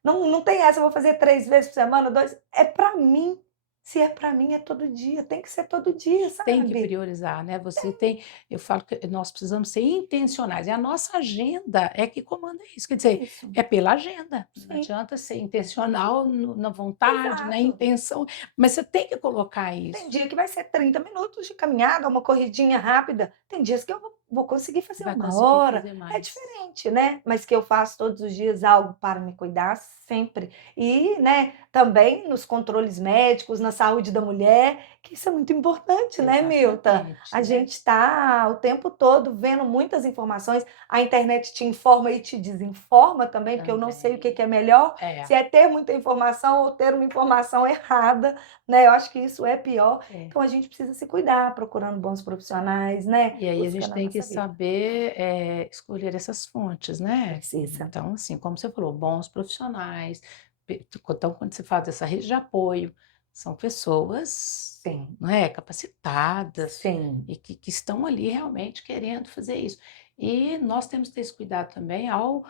Não tem essa, eu vou fazer 3 vezes por semana, 2. É para mim. Se é para mim, é todo dia. Tem que ser todo dia, Tem que sabe? priorizar, né? Você tem, eu falo que nós precisamos ser intencionais, e a nossa agenda é que comanda isso. Quer dizer, Isso. é pela agenda. Não Sim, adianta ser intencional na vontade, na exato. intenção, mas você tem que colocar Tem isso. dia que vai ser 30 minutos de caminhada, uma corridinha rápida. Tem dias que eu vou conseguir fazer Vai 1 hora. fazer É mais. diferente, né? Mas que eu faço todos os dias algo para me cuidar sempre. E, né, também nos controles médicos, na saúde da mulher, que isso é muito importante, né, Milton? Exatamente, A né? gente está o tempo todo vendo muitas informações. A internet te informa e te desinforma também, porque eu não sei o que que é melhor, É, se é ter muita informação ou ter uma informação errada, né? Eu acho que isso é pior. é. Então a gente precisa se cuidar, procurando bons profissionais, né? E aí a gente Buscando a tem que nossa vida. saber escolher essas fontes, né? Precisa. Então, assim, como você falou, bons profissionais. Então, quando você faz essa rede de apoio, são pessoas, Sim, não é, capacitadas sim. e que estão ali realmente querendo fazer isso. E nós temos que ter esse cuidado também ao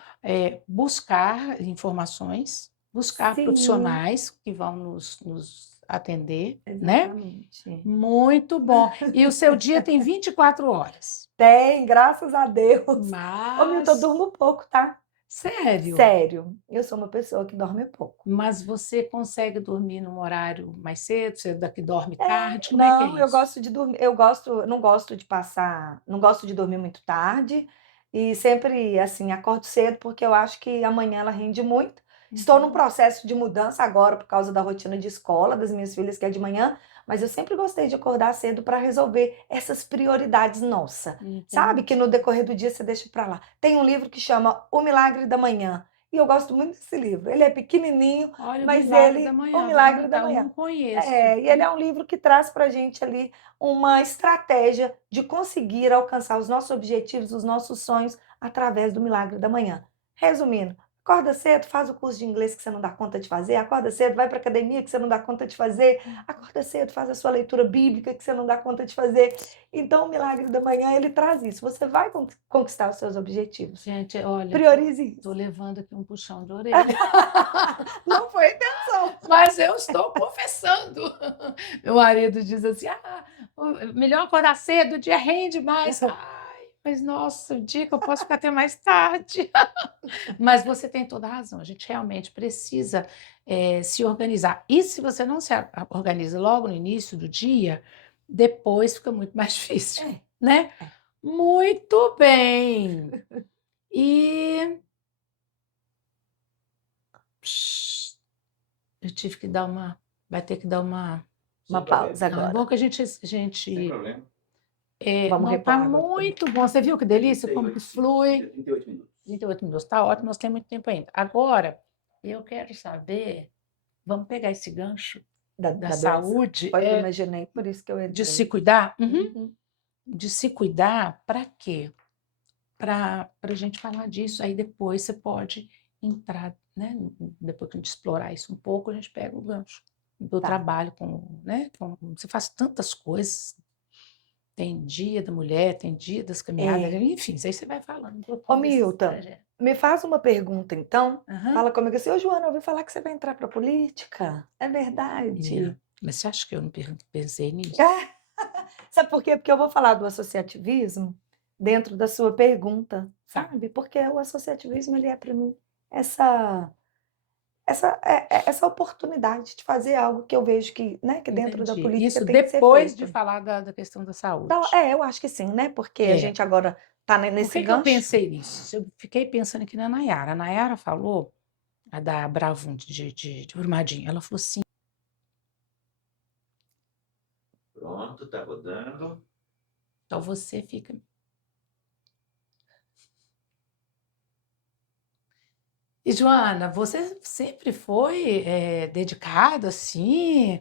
buscar informações, buscar Sim, profissionais que vão nos atender, né? exatamente. Muito bom. E o seu dia tem 24 horas. Tem, graças a Deus. Ô, Milton, eu Mas, durmo pouco, tá? sério, Sério, eu sou uma pessoa que dorme pouco. mas você consegue dormir num horário mais cedo? Você daqui dorme tarde? É, Como é que é não, eu isso? gosto de dormir, não gosto de passar, não gosto de dormir muito tarde e sempre assim, acordo cedo porque eu acho que amanhã ela rende muito. Estou num Uhum. processo de mudança agora por causa da rotina de escola das minhas filhas, que é de manhã, mas eu sempre gostei de acordar cedo para resolver essas prioridades nossa, sabe? Que no Entendi. decorrer do dia você deixa para lá. Tem um livro que chama O Milagre da Manhã e eu gosto muito desse livro. Ele é pequenininho, Olha, o mas Milagre da O Manhã, vou Milagre da anotar, eu Manhã. não conheço. É, e ele é um livro que traz para a gente ali uma estratégia de conseguir alcançar os nossos objetivos, os nossos sonhos através do milagre da manhã. Resumindo, acorda cedo, faz o curso de inglês que você não dá conta de fazer, acorda cedo, vai para a academia que você não dá conta de fazer, acorda cedo, faz a sua leitura bíblica que você não dá conta de fazer. Então, o milagre da manhã, ele traz isso. Você vai conquistar os seus objetivos. Gente, olha, Priorize tô isso. levando aqui um puxão de orelha. Não foi a intenção. Mas eu estou confessando. Meu marido diz assim: melhor acordar cedo, o dia rende mais. Ai, mas nossa, o dia que eu posso ficar até mais tarde. Mas você tem toda a razão, a gente realmente precisa se organizar. E se você não se organiza logo no início do dia, depois fica muito mais difícil, É, né? é. Muito bem. E eu tive que dar uma, vai ter que dar uma. Uma pausa Não, é agora. bom que a Sem gente problema. Vamos não, tá repor água também. muito bom. Você viu que delícia, como que 38, flui? 38 minutos. 28 minutos, tá ótimo, nós temos muito tempo ainda. Agora, eu quero saber, vamos pegar esse gancho da Da doença? saúde, Foi o que eu imaginei, por isso que eu de se entrei. cuidar? Uhum. De se cuidar para quê? Para a gente falar disso, aí depois você pode entrar, né? Depois que a gente explorar isso um pouco, a gente pega o gancho do Tá. trabalho com, né? Você faz tantas coisas, tem dia da mulher, tem dia das caminhadas, É. enfim, isso aí você vai falando um Ô, pouquinho desse Milton, trajeto. me faz uma pergunta, então. Aham. Fala comigo assim, ô Joana, eu ouvi falar que você vai entrar para política. É verdade. Menina, mas você acha que eu não pensei nisso? É. Sabe por quê? Porque eu vou falar do associativismo dentro da sua pergunta, Tá. sabe? Porque o associativismo, ele é para mim essa oportunidade de fazer algo que eu vejo que, né, que dentro da Entendi. política Isso tem que ser depois de feito. falar da questão da saúde. Então, eu acho que sim, né? Porque a É. gente agora está Por nesse que que eu gancho. pensei nisso? Eu fiquei pensando aqui na Nayara. A Nayara falou, a da Bravum de Brumadinho, ela falou assim, Pronto, tá rodando. então você fica... E Joana, você sempre foi dedicada assim,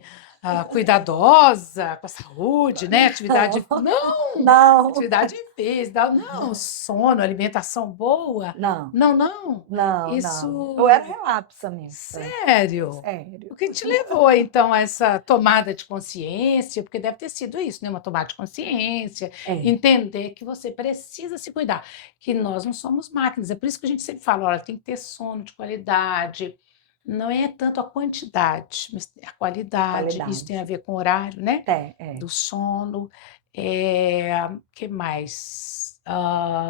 cuidadosa com a saúde, né? Não, Não, não, atividade física, não, sono, alimentação boa. não, Não, não. não, não. Eu era Isso, relapsa, Milton. sério. Sério. O que te levou então a essa tomada de consciência? Porque deve ter sido isso, né? Uma tomada de consciência, É, entender que você precisa se cuidar, que nós não somos máquinas. É por isso que a gente sempre fala, olha, tem que ter sono de qualidade. Não é tanto a quantidade, mas a qualidade. Isso tem a qualidade. ver com o horário, né? É. Do sono. Que mais?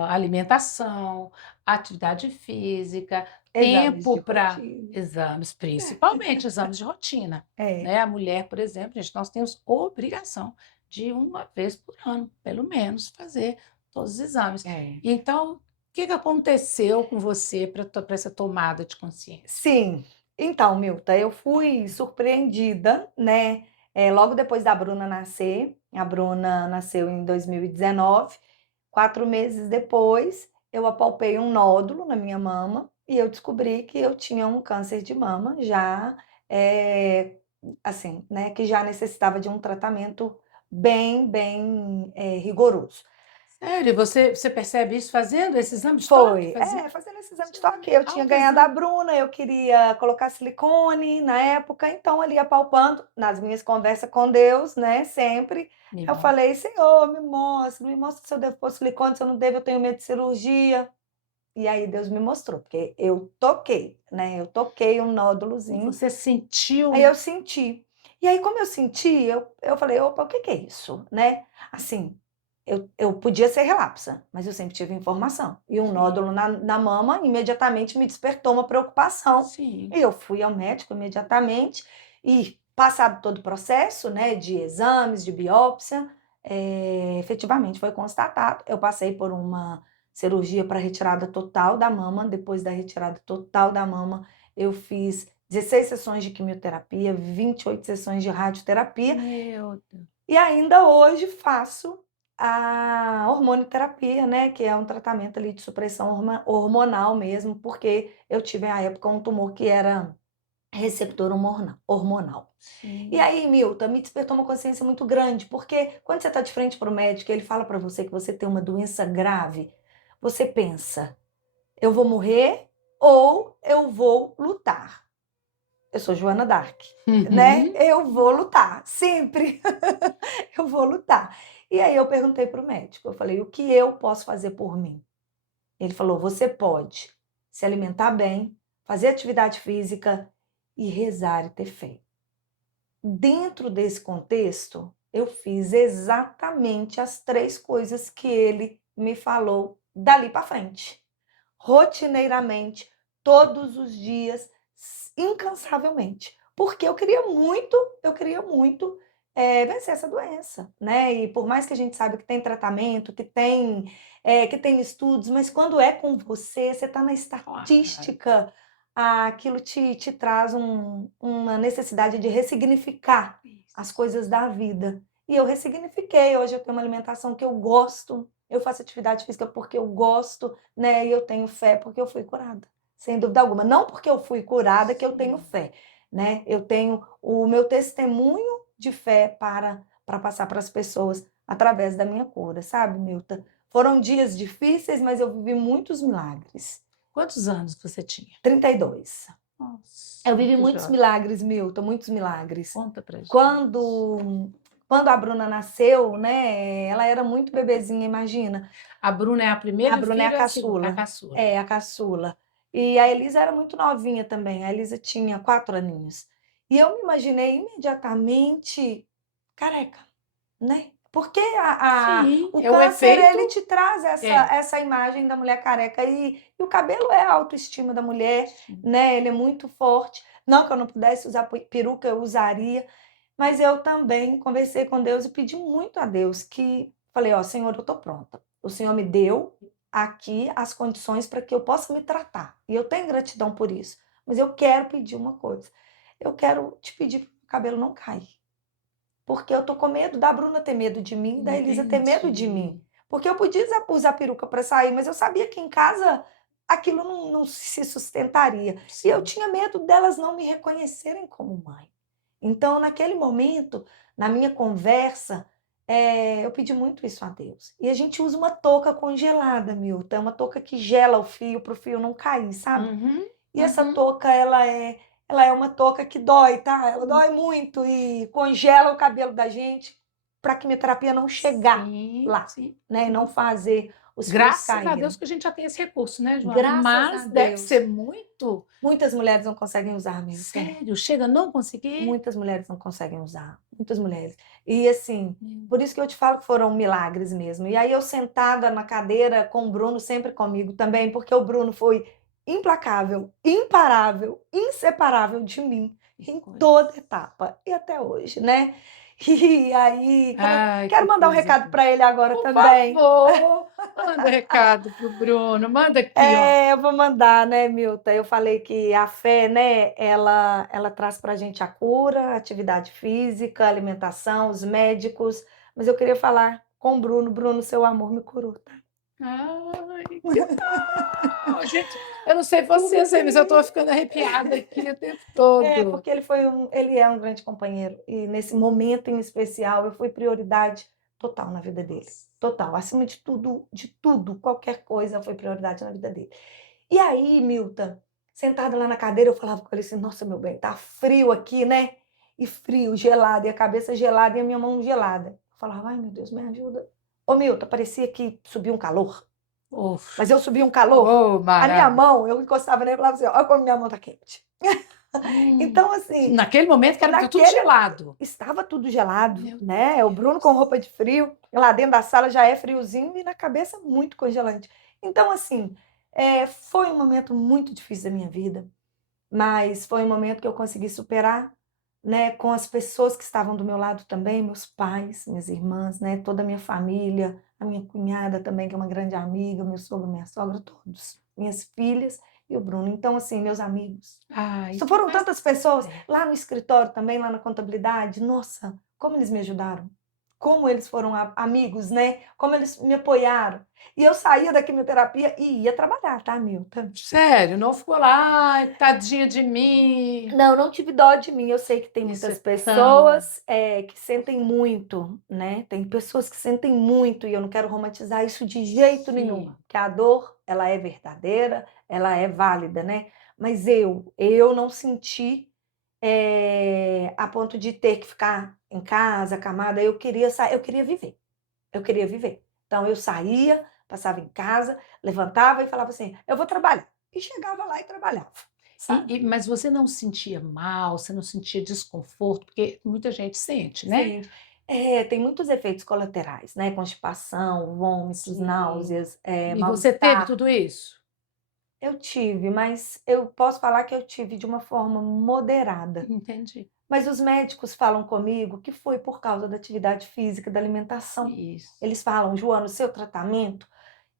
Alimentação, atividade física, Exames tempo de para rotina. exames, principalmente exames de rotina, É, né? A mulher, por exemplo, gente, nós temos obrigação de uma vez por ano, pelo menos, fazer todos os exames. é. Então, o que que aconteceu com você para essa tomada de consciência? Sim. Então, Milton, eu fui surpreendida, né? Logo depois da Bruna nascer, a Bruna nasceu em 2019. 4 meses depois, eu apalpei um nódulo na minha mama e eu descobri que eu tinha um câncer de mama já, é, assim, né? Que já necessitava de um tratamento bem rigoroso. Sério, você percebe isso fazendo esse exame de toque? Foi, Fazendo fazendo esse exame de toque. Eu tinha ganhado a autoexame? Bruna, eu queria colocar silicone na época, então ali apalpando, nas minhas conversas com Deus, né, sempre, Me eu mostra. falei, Senhor, me mostra se eu devo pôr silicone, se eu não devo, eu tenho medo de cirurgia. E aí Deus me mostrou, porque eu toquei, né, eu toquei um E nódulozinho, você aí sentiu? eu senti. E aí, como eu senti, eu falei, opa, o que que é isso, né? Assim, eu podia ser relapsa, mas eu sempre tive informação. E um Sim, nódulo na mama imediatamente me despertou uma preocupação. sim. E eu fui ao médico imediatamente e, passado todo o processo, né, de exames, de biópsia, efetivamente foi constatado. Eu passei por uma cirurgia para retirada total da mama. Depois da retirada total da mama, eu fiz 16 sessões de quimioterapia, 28 sessões de radioterapia Meu Deus. e ainda hoje faço a hormonioterapia, né, que é um tratamento ali de supressão hormonal mesmo, porque eu tive à época um tumor que era receptor hormonal. E Sim. aí, Milton, me despertou uma consciência muito grande, porque quando você está de frente para o médico e ele fala para você que você tem uma doença grave, você pensa, eu vou morrer ou eu vou lutar? Eu sou Joana d'Arc, né? Uhum. Eu vou lutar, sempre. Eu vou lutar. E aí eu perguntei para o médico, eu falei, o que eu posso fazer por mim? Ele falou, você pode se alimentar bem, fazer atividade física e rezar e ter fé. Dentro desse contexto, eu fiz exatamente as 3 coisas que ele me falou dali para frente. Rotineiramente, todos os dias, incansavelmente. Porque eu queria muito vencer essa doença, né? E por mais que a gente saiba que tem tratamento, que tem estudos, mas quando é com você, você está na Claro. estatística, aquilo te traz uma necessidade de ressignificar as Isso. coisas da vida. E eu ressignifiquei. Hoje eu tenho uma alimentação que eu gosto, eu faço atividade física porque eu gosto, né? E eu tenho fé porque eu fui curada, sem dúvida alguma. Não porque eu fui curada que eu tenho Sim. fé, né? Eu tenho o meu testemunho de fé para passar para as pessoas através da minha cura, sabe, Milton? Foram dias difíceis, mas eu vivi muitos milagres. Quantos anos você tinha? 32. Nossa, Eu vivi muito muitos jovem. milagres, Milton, muitos milagres. Conta pra gente. Quando a Bruna nasceu, né, ela era muito bebezinha, imagina. A Bruna é a A primeira Bruna é a filha ou a segunda? A caçula. caçula. É, a caçula. E a Elisa era muito novinha também. A Elisa tinha 4 aninhos. E eu me imaginei imediatamente careca, né? Porque Sim, o é o câncer, efeito. ele te traz É. essa imagem da mulher careca. E o cabelo é a autoestima da mulher, Sim. né? Ele é muito forte. Não que eu não pudesse usar peruca, eu usaria. Mas eu também conversei com Deus e pedi muito a Deus que falei, ó, Senhor, eu tô pronta. O Senhor me deu aqui as condições para que eu possa me tratar. E eu tenho gratidão por isso. Mas eu quero pedir uma coisa. Eu quero te pedir para o cabelo não cair. Porque eu tô com medo da Bruna ter medo de mim, da Elisa ter medo de Entendi. mim. Porque eu podia usar peruca para sair, mas eu sabia que em casa aquilo não se sustentaria. E eu Sim. tinha medo delas não me reconhecerem como mãe. Então, naquele momento, na minha conversa, eu pedi muito isso a Deus. E a gente usa uma touca congelada, Milton, é uma touca que gela o fio para o fio não cair, sabe? Uhum, E essa uhum. touca, ela é uma touca que dói, tá? Ela dói muito e congela o cabelo da gente para a quimioterapia não chegar Sim, lá, sim, né? Não sim. fazer os fios Graças a Deus caírem. que a gente já tem esse recurso, né, Joana? Graças a Mas deve Deus. ser muito. Muitas mulheres não conseguem usar, Milton. Sério, chega a não conseguir? Muitas mulheres não conseguem usar, muitas mulheres. E assim, Meu por isso que eu te falo que foram milagres mesmo. E aí eu sentada na cadeira com o Bruno, sempre comigo também, porque o Bruno foi implacável, imparável, inseparável de mim em coisa. toda etapa e até hoje, né? E aí, Ai, quero que mandar um coisa recado boa. para ele agora Por também. favor, manda recado pro Bruno, manda aqui, ó. Eu vou mandar, né, Milton? Eu falei que a fé, né, ela traz para a gente a cura, a atividade física, a alimentação, os médicos, mas eu queria falar com o Bruno. Bruno, seu amor me curou, tá? Ai, que tal? Gente, eu não sei vocês aí, mas eu tô ficando arrepiada aqui o tempo todo. Porque ele é um grande companheiro e nesse momento em especial eu fui prioridade total na vida dele, Nossa. total, acima de tudo, qualquer coisa foi prioridade na vida dele. E aí, Milton, sentada lá na cadeira, eu falava com ele assim: "Nossa, meu bem, tá frio aqui, né?" E frio, gelado, e a cabeça gelada e a minha mão gelada. Eu falava: "Ai, meu Deus, me ajuda." Ô, Milton, parecia que subiu um calor, Uf, mas eu subi um calor. oh, A minha maravilha. mão, eu encostava nele e falava assim: "Olha como minha mão tá quente." Hum, Então, assim, naquele momento que era tá tudo naquele gelado. estava tudo gelado, Meu né? O Bruno com Deus. roupa de frio, lá dentro da sala já é friozinho e na cabeça muito congelante. Então, assim, foi um momento muito difícil da minha vida, mas foi um momento que eu consegui superar, né, com as pessoas que estavam do meu lado também, meus pais, minhas irmãs, né, toda a minha família, a minha cunhada também, que é uma grande amiga, meu sogro, minha sogra, todos, minhas filhas e o Bruno. Então, assim, meus amigos. Ah, Só isso foram faz tantas pessoas é. lá no escritório também, lá na contabilidade. Nossa, como eles me ajudaram. Como eles foram amigos, né? Como eles me apoiaram. E eu saía da quimioterapia e ia trabalhar, tá, Milton? Sério, não ficou lá: "Ai, tadinha de mim". Não, não tive dó de mim. Eu sei que tem Isso muitas é tão pessoas que sentem muito, né? Tem pessoas que sentem muito e eu não quero romantizar isso de jeito nenhum. sim, Que a dor, ela é verdadeira, ela é válida, né? Mas eu não senti a ponto de ter que ficar em casa, acamada. Eu queria sair, eu queria viver. Eu queria viver. Então eu saía, passava em casa, levantava e falava assim: eu vou trabalhar. E chegava lá e trabalhava, sabe? mas você não sentia mal, você não sentia desconforto? Porque muita gente sente, né? Sim. Tem muitos efeitos colaterais, né? Constipação, vômitos, Sim. náuseas, E você teve mal-estar. tudo isso? Eu tive, mas eu posso falar que eu tive de uma forma moderada. Entendi. Mas os médicos falam comigo que foi por causa da atividade física, da alimentação. Isso. Eles falam: "Joana, o seu tratamento,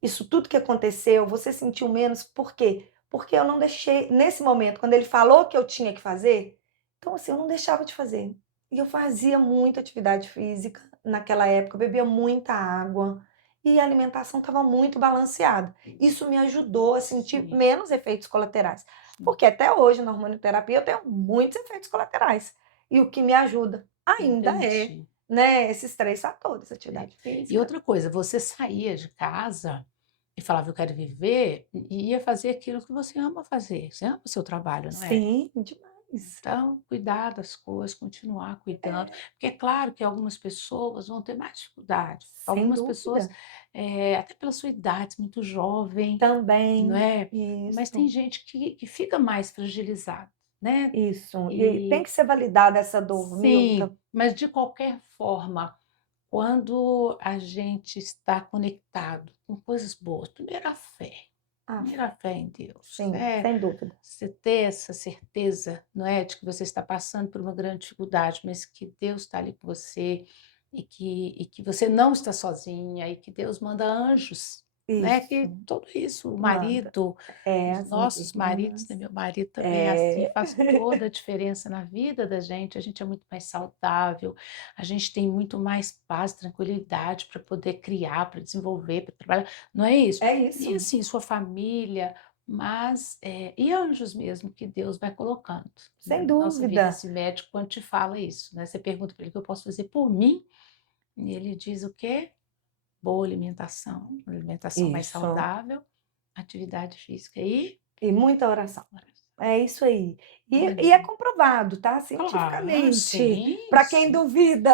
isso tudo que aconteceu, você sentiu menos, por quê? Porque eu não deixei", nesse momento, quando ele falou que eu tinha que fazer, então assim, eu não deixava de fazer. E eu fazia muita atividade física naquela época, eu bebia muita água e a alimentação estava muito balanceada. Isso me ajudou a sentir Sim, menos efeitos colaterais, sim. porque até hoje na hormonioterapia eu tenho muitos efeitos colaterais. E o que me ajuda ainda é, Entendi. né, esses 3 fatores: É. atividade E física. outra coisa, você saía de casa e falava: "Eu quero viver", e ia fazer aquilo que você ama fazer. Você ama o seu trabalho, não é? Sim, demais. Então, cuidar das coisas, continuar cuidando, porque é claro que algumas pessoas vão ter mais dificuldade. Sem Algumas pessoas, dúvida. até pela sua idade, muito jovem, não Também, é? Mas tem isso, gente que fica mais fragilizado, né? isso. E tem E que ser validada essa dor, sim, Milton. mas de qualquer forma, quando a gente está conectado com coisas boas, primeiro a fé. A Primeiro a fé, fé em Deus, sim, né, sem dúvida. você ter essa certeza, não é, de que você está passando por uma grande dificuldade, mas que Deus está ali com você e que você não está sozinha e que Deus manda anjos, né, que Isso, tudo isso, o manda. marido, os As minhas nossos maridos, né, irmãs. meu marido também é assim, É. faz toda a diferença na vida da gente, a gente é muito mais saudável, a gente tem muito mais paz, tranquilidade para poder criar, para desenvolver, para trabalhar, não é isso? É E isso. assim, sua família, mas e anjos mesmo que Deus vai colocando Sem na nossa vida. dúvida. Esse médico, quando te fala isso, né? Você pergunta para ele o que eu posso fazer por mim, e ele diz o quê? Boa alimentação, uma alimentação mais Isso. saudável, atividade física e E muita oração. oração. É isso aí. Olha, E é comprovado, tá? claro, Cientificamente. sim, Para quem sim. duvida,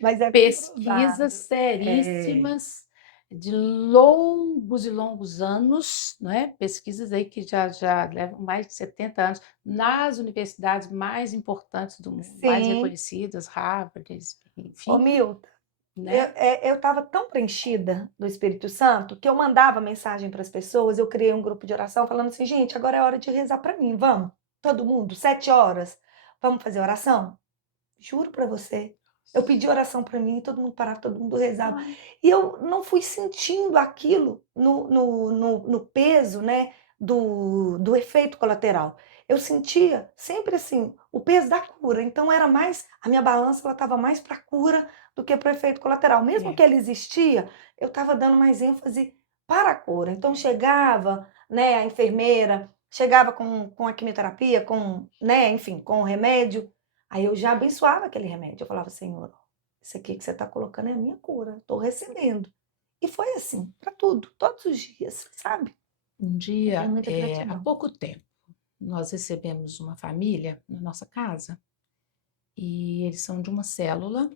Mas é pesquisas pesquisas seríssimas de longos e longos anos, né? Pesquisas aí que já levam mais de 70 anos nas universidades mais importantes do mundo, mais Sim. reconhecidas, Harvard, Ô, enfim, Milton, né? eu estava tão preenchida do Espírito Santo que eu mandava mensagem para as pessoas. Eu criei um grupo de oração falando assim: gente, agora é hora de rezar para mim, vamos? Todo mundo, 7 horas, vamos fazer oração? Juro para você. Eu pedi oração para mim, todo mundo parava, todo mundo rezava. E eu não fui sentindo aquilo no peso, né, do efeito colateral. Eu sentia sempre assim, o peso da cura. Então era mais, a minha balança ela estava mais para a cura do que para o efeito colateral. Mesmo É. que ele existia, eu estava dando mais ênfase para a cura. Então chegava, né, a enfermeira, chegava com a quimioterapia, com, né, enfim, com o remédio. Aí eu já abençoava aquele remédio. Eu falava, Senhor, isso aqui que você está colocando é a minha cura, estou recebendo. E foi assim, para tudo, todos os dias, sabe? Um Eu dia, tenho muita há gratidão. pouco tempo, nós recebemos uma família na nossa casa e eles são de uma célula,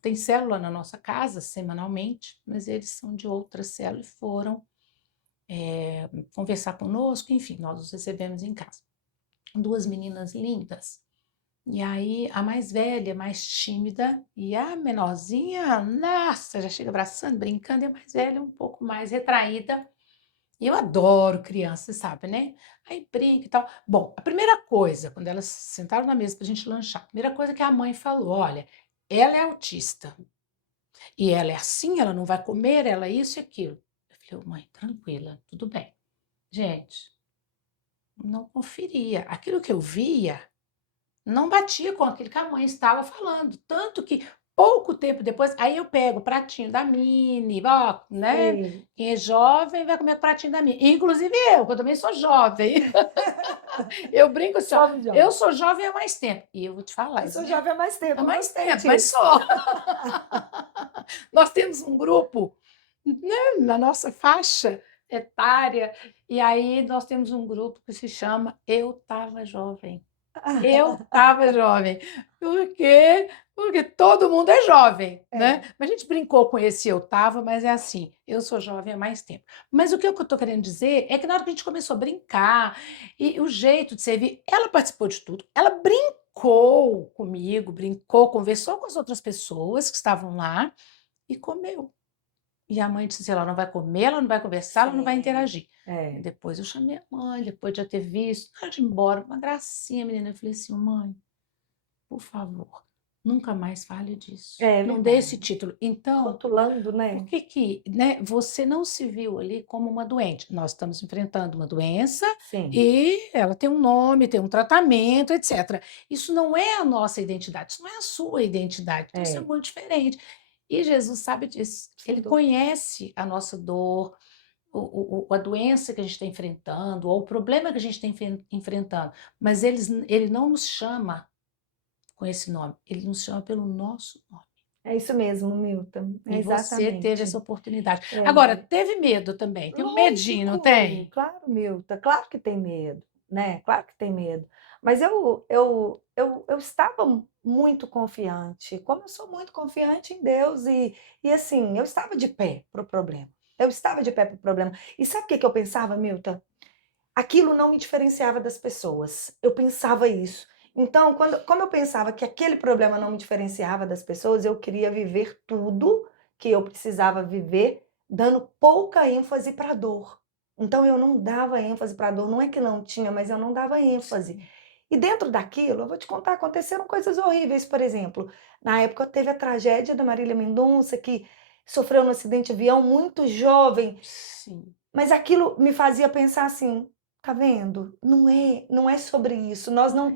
tem célula na nossa casa semanalmente, mas eles são de outra célula e foram conversar conosco, enfim, nós os recebemos em casa. Duas meninas lindas. E aí a mais velha, mais tímida, e a menorzinha, nossa, já chega abraçando, brincando, e a mais velha um pouco mais retraída. E eu adoro criança, você sabe, né? Aí brinca e tal. Bom, a primeira coisa, quando elas sentaram na mesa para a gente lanchar, a primeira coisa que a mãe falou: olha, ela é autista. E ela é assim, ela não vai comer, ela é isso e aquilo. Eu falei: mãe, tranquila, tudo bem. Gente, não conferia. Aquilo que eu via não batia com aquilo que a mãe estava falando. Tanto que pouco tempo depois, aí eu pego o pratinho da Mini, ó, né? Sei. Quem é jovem vai comer o pratinho da Mini. Inclusive eu, que eu também sou jovem. Eu brinco assim, ó, Somos eu jovens. sou jovem há mais tempo. E eu vou te falar, Eu isso sou é jovem há mais tempo, há mais tempo, bastante mas isso. sou. Nós temos um grupo, né, na nossa faixa etária, e aí nós temos um grupo que se chama Eu Tava Jovem. Eu estava jovem. Por quê? Porque todo mundo é jovem, né? É, Mas a gente brincou com esse eu tava, mas é assim, eu sou jovem há mais tempo. Mas o que eu estou querendo dizer é que na hora que a gente começou a brincar, e o jeito de servir, ela participou de tudo, ela brincou comigo, brincou, conversou com as outras pessoas que estavam lá e comeu. E a mãe disse assim, ela não vai comer, ela não vai conversar, ela não vai sim. interagir. É. Depois eu chamei a mãe, depois de já ter visto, na hora de ir embora, uma gracinha, menina. Eu falei assim, mãe, por favor, nunca mais fale disso. É Não dê esse verdade. título. Então, Rotulando, por né? que, né, você não se viu ali como uma doente? Nós estamos enfrentando uma doença Sim. e ela tem um nome, tem um tratamento, etc. Isso não é a nossa identidade, isso não é a sua identidade. Então, isso é É, muito diferente. E Jesus sabe disso. sem Ele dúvida. conhece a nossa dor, a doença que a gente está enfrentando, ou o problema que a gente está enfrentando, mas ele não nos chama com esse nome, ele nos chama pelo nosso nome. É isso mesmo, Milton. É E você teve essa exatamente. oportunidade. Agora, É. teve medo também, tem um medinho, não Lógico, tem? claro, Milton, claro que tem medo, né? Claro que tem medo. Mas eu estava muito confiante, como eu sou muito confiante em Deus, e assim, eu estava de pé para o problema. Eu estava de pé para o problema. E sabe o que que eu pensava, Milton? Aquilo não me diferenciava das pessoas. Eu pensava isso. Então, como eu pensava que aquele problema não me diferenciava das pessoas, eu queria viver tudo que eu precisava viver, dando pouca ênfase para a dor. Então, eu não dava ênfase para a dor. Não é que não tinha, mas eu não dava ênfase. E dentro daquilo, eu vou te contar, aconteceram coisas horríveis. Por exemplo, na época teve a tragédia da Marília Mendonça, que sofreu um acidente de avião muito jovem, Sim. mas aquilo me fazia pensar assim, tá vendo? Não é sobre isso. Nós não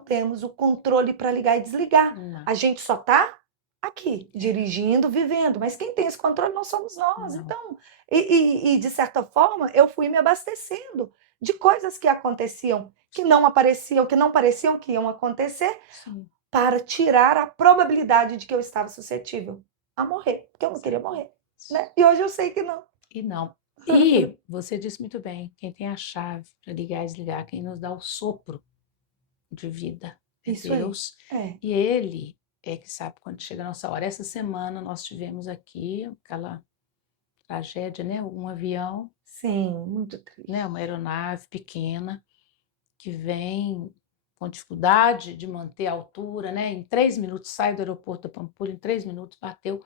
temos o controle para ligar e desligar. Não. A gente só tá aqui, dirigindo, vivendo, mas quem tem esse controle não somos nós. Não. Então, de certa forma, eu fui me abastecendo de coisas que aconteciam, que não apareciam, que não pareciam que iam acontecer, Sim. para tirar a probabilidade de que eu estava suscetível a morrer, porque eu não queria morrer, né? E hoje eu sei que não. E não. E você disse muito bem, quem tem a chave para ligar e desligar, quem nos dá o sopro de vida é Isso aí. Deus. É. E Ele é que sabe quando chega a nossa hora. Essa semana nós tivemos aqui aquela tragédia, né? Um avião, Sim, muito triste. né? Uma aeronave pequena que vem com dificuldade de manter a altura, né? Em 3 minutos sai do aeroporto da Pampulha, em 3 minutos bateu.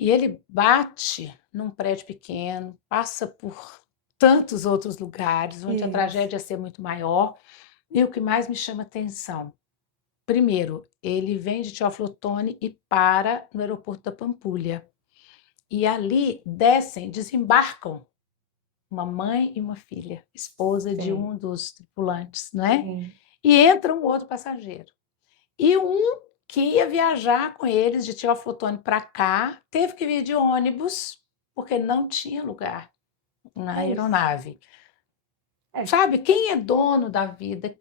E ele bate num prédio pequeno, passa por tantos outros lugares onde a Isso. tragédia ia ser muito maior. E o que mais me chama atenção, primeiro, ele vem de Teófilo e para no aeroporto da Pampulha. E ali descem, desembarcam uma mãe e uma filha, esposa de Sim. um dos tripulantes, né? Sim. E entra um outro passageiro. E um que ia viajar com eles de Teófilo para cá, teve que vir de ônibus, porque não tinha lugar na É isso. aeronave. É. Sabe, quem é dono da vida?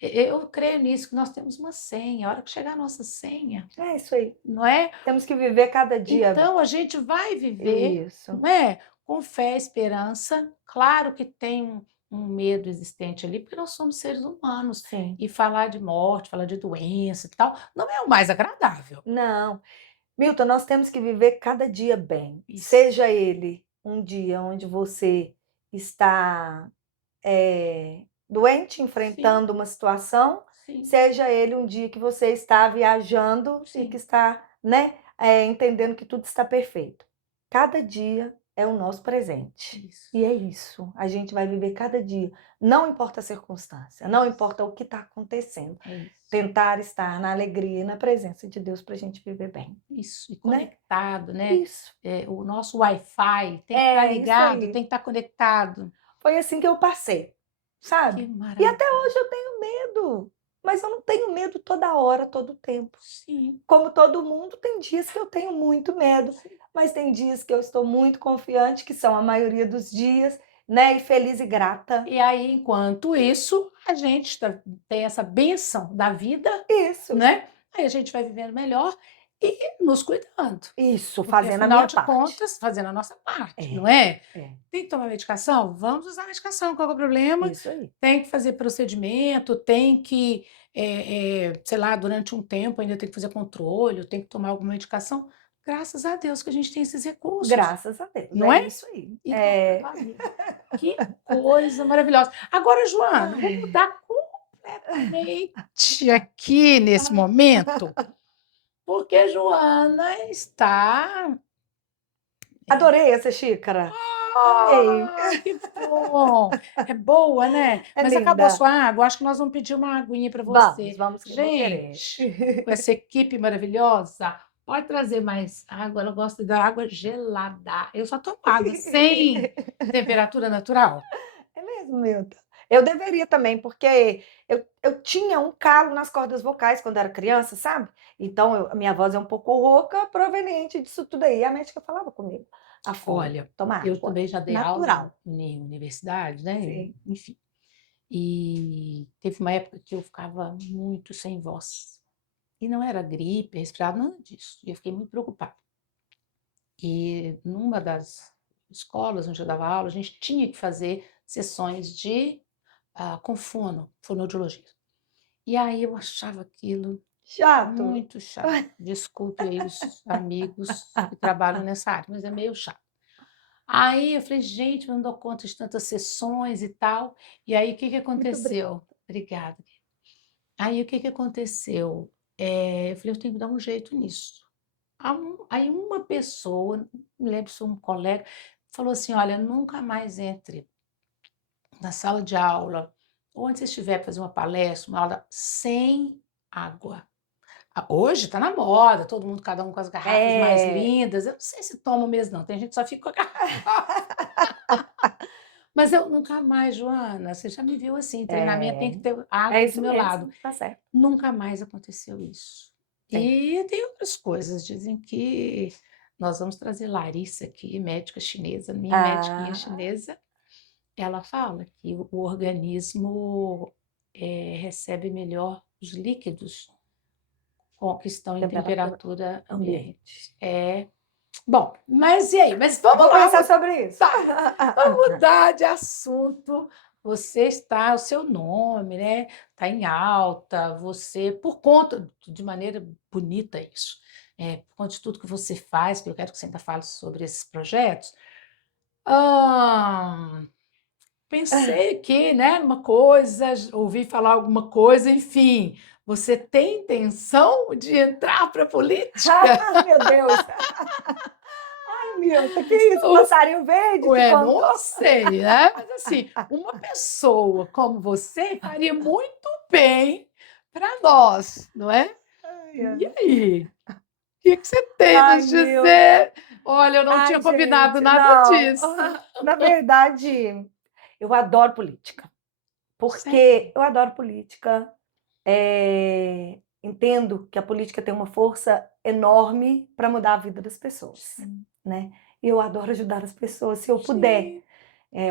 Eu creio nisso, que nós temos uma senha. A hora que chegar a nossa senha, É isso aí. não é? Temos que viver cada dia. Então a gente vai viver, Isso. não é? Com fé e esperança. Claro que tem um medo existente ali, porque nós somos seres humanos. Sim. E falar de morte, falar de doença e tal, não é o mais agradável. Não. Milton, nós temos que viver cada dia bem. Isso. Seja ele um dia onde você está doente, enfrentando uma situação, Sim, seja ele um dia que você está viajando e sim. que está, entendendo que tudo está perfeito. Cada dia é o nosso presente. Isso. E é isso. A gente vai viver cada dia. Não importa a circunstância, não importa o que está acontecendo. É isso. Tentar estar na alegria e na presença de Deus para a gente viver bem. Isso, e Né? conectado, né? Isso. O nosso Wi-Fi tem que estar É, isso ligado, aí. tem que estar conectado. Foi assim que eu passei, Que sabe? E maravilha. até hoje eu tenho medo, mas eu não tenho medo toda hora, todo tempo. Sim, Como todo mundo, tem dias que eu tenho muito medo, sim. mas tem dias que eu estou muito confiante, que são a maioria dos dias, né? E feliz e grata. E aí, enquanto isso, a gente tem essa bênção da vida, Isso, né? Aí a gente vai vivendo melhor e nos cuidando. isso, Porque, fazendo a afinal minha de parte. contas, fazendo a nossa parte, É, não é? é, Tem que tomar medicação? Vamos usar a medicação, qual que é o problema? isso aí. Tem que fazer procedimento, tem que, sei lá, durante um tempo ainda tem que fazer controle, tem que tomar alguma medicação. Graças a Deus que a gente tem esses recursos, Graças a Deus, não é é? isso aí. E É, que coisa maravilhosa. Agora, Joana, vou ai, mudar completamente aqui nesse momento, porque Joana está. adorei essa xícara. Amei. Que bom! É boa, né? É Mas acabou a linda. sua água, acho que nós vamos pedir uma aguinha para Vamos, você. vamos que eu vou querer. Gente, com essa equipe maravilhosa, pode trazer mais água. Ela gosta da água gelada. Eu só tomo água sem temperatura natural. É mesmo, Milton. Eu deveria também, porque eu tinha um calo nas cordas vocais quando era criança, sabe? Então, a minha voz é um pouco rouca, proveniente disso tudo aí. A médica falava comigo, afora, Olha, toma eu água. também já dei aula Natural. em universidade, né? Sim. Enfim. E teve uma época que eu ficava muito sem voz. E não era gripe, resfriado, nada disso. E eu fiquei muito preocupada. E numa das escolas onde eu dava aula, a gente tinha que fazer sessões com fono, fonoaudiologia. E aí eu achava aquilo Chato. muito chato. Desculpe aí os amigos que trabalham nessa área, mas é meio chato. Aí eu falei, gente, eu não dou conta de tantas sessões e tal. E aí o que que Muito obrigada. aconteceu? Obrigada. Aí o que que aconteceu? Eu falei, eu tenho que dar um jeito nisso. Aí uma pessoa, não me lembro se foi um colega, falou assim: olha, nunca mais entre na sala de aula, ou onde você estiver para fazer uma palestra, uma aula, sem água. Hoje está na moda, todo mundo, cada um com as garrafas mais É, lindas. Eu não sei se toma mesmo, não. Tem gente que só fica com a garrafa. Mas eu nunca mais, Joana, você já me viu assim, treinamento tem que ter é água do isso meu lado. mesmo, tá certo. Nunca mais aconteceu isso. E tem outras coisas. Dizem que nós vamos trazer Larissa aqui, médica chinesa, minha médiquinha Ah, chinesa. Ela fala que o organismo recebe melhor os líquidos que estão em temperatura temperatura ambiente. ambiente. Bom, mas e aí? Mas vamos Vamos lá, conversar sobre isso. vamos mudar de assunto. Você está, o seu nome, né? Está em alta, você, por conta, de maneira bonita isso, por conta de tudo que você faz, que eu quero que você ainda fale sobre esses projetos. Ah, pensei aqui, né, numa coisa, ouvi falar alguma coisa, enfim. Você tem intenção de entrar para a política? Meu Deus. Ai, Milton, que isso? Passarinho verde te Ué, contou? não sei, né? Mas assim, uma pessoa como você faria muito bem para nós, não é? Ai, E ai. aí? O que que você tem a Ai, nos Milton. dizer? Olha, eu não tinha Ai, combinado gente, nada não. disso. Na verdade, eu adoro política. Porque Sério? eu adoro política. Entendo que a política tem uma força enorme para mudar a vida das pessoas, Sim, né? E eu adoro ajudar as pessoas, se eu puder, sim.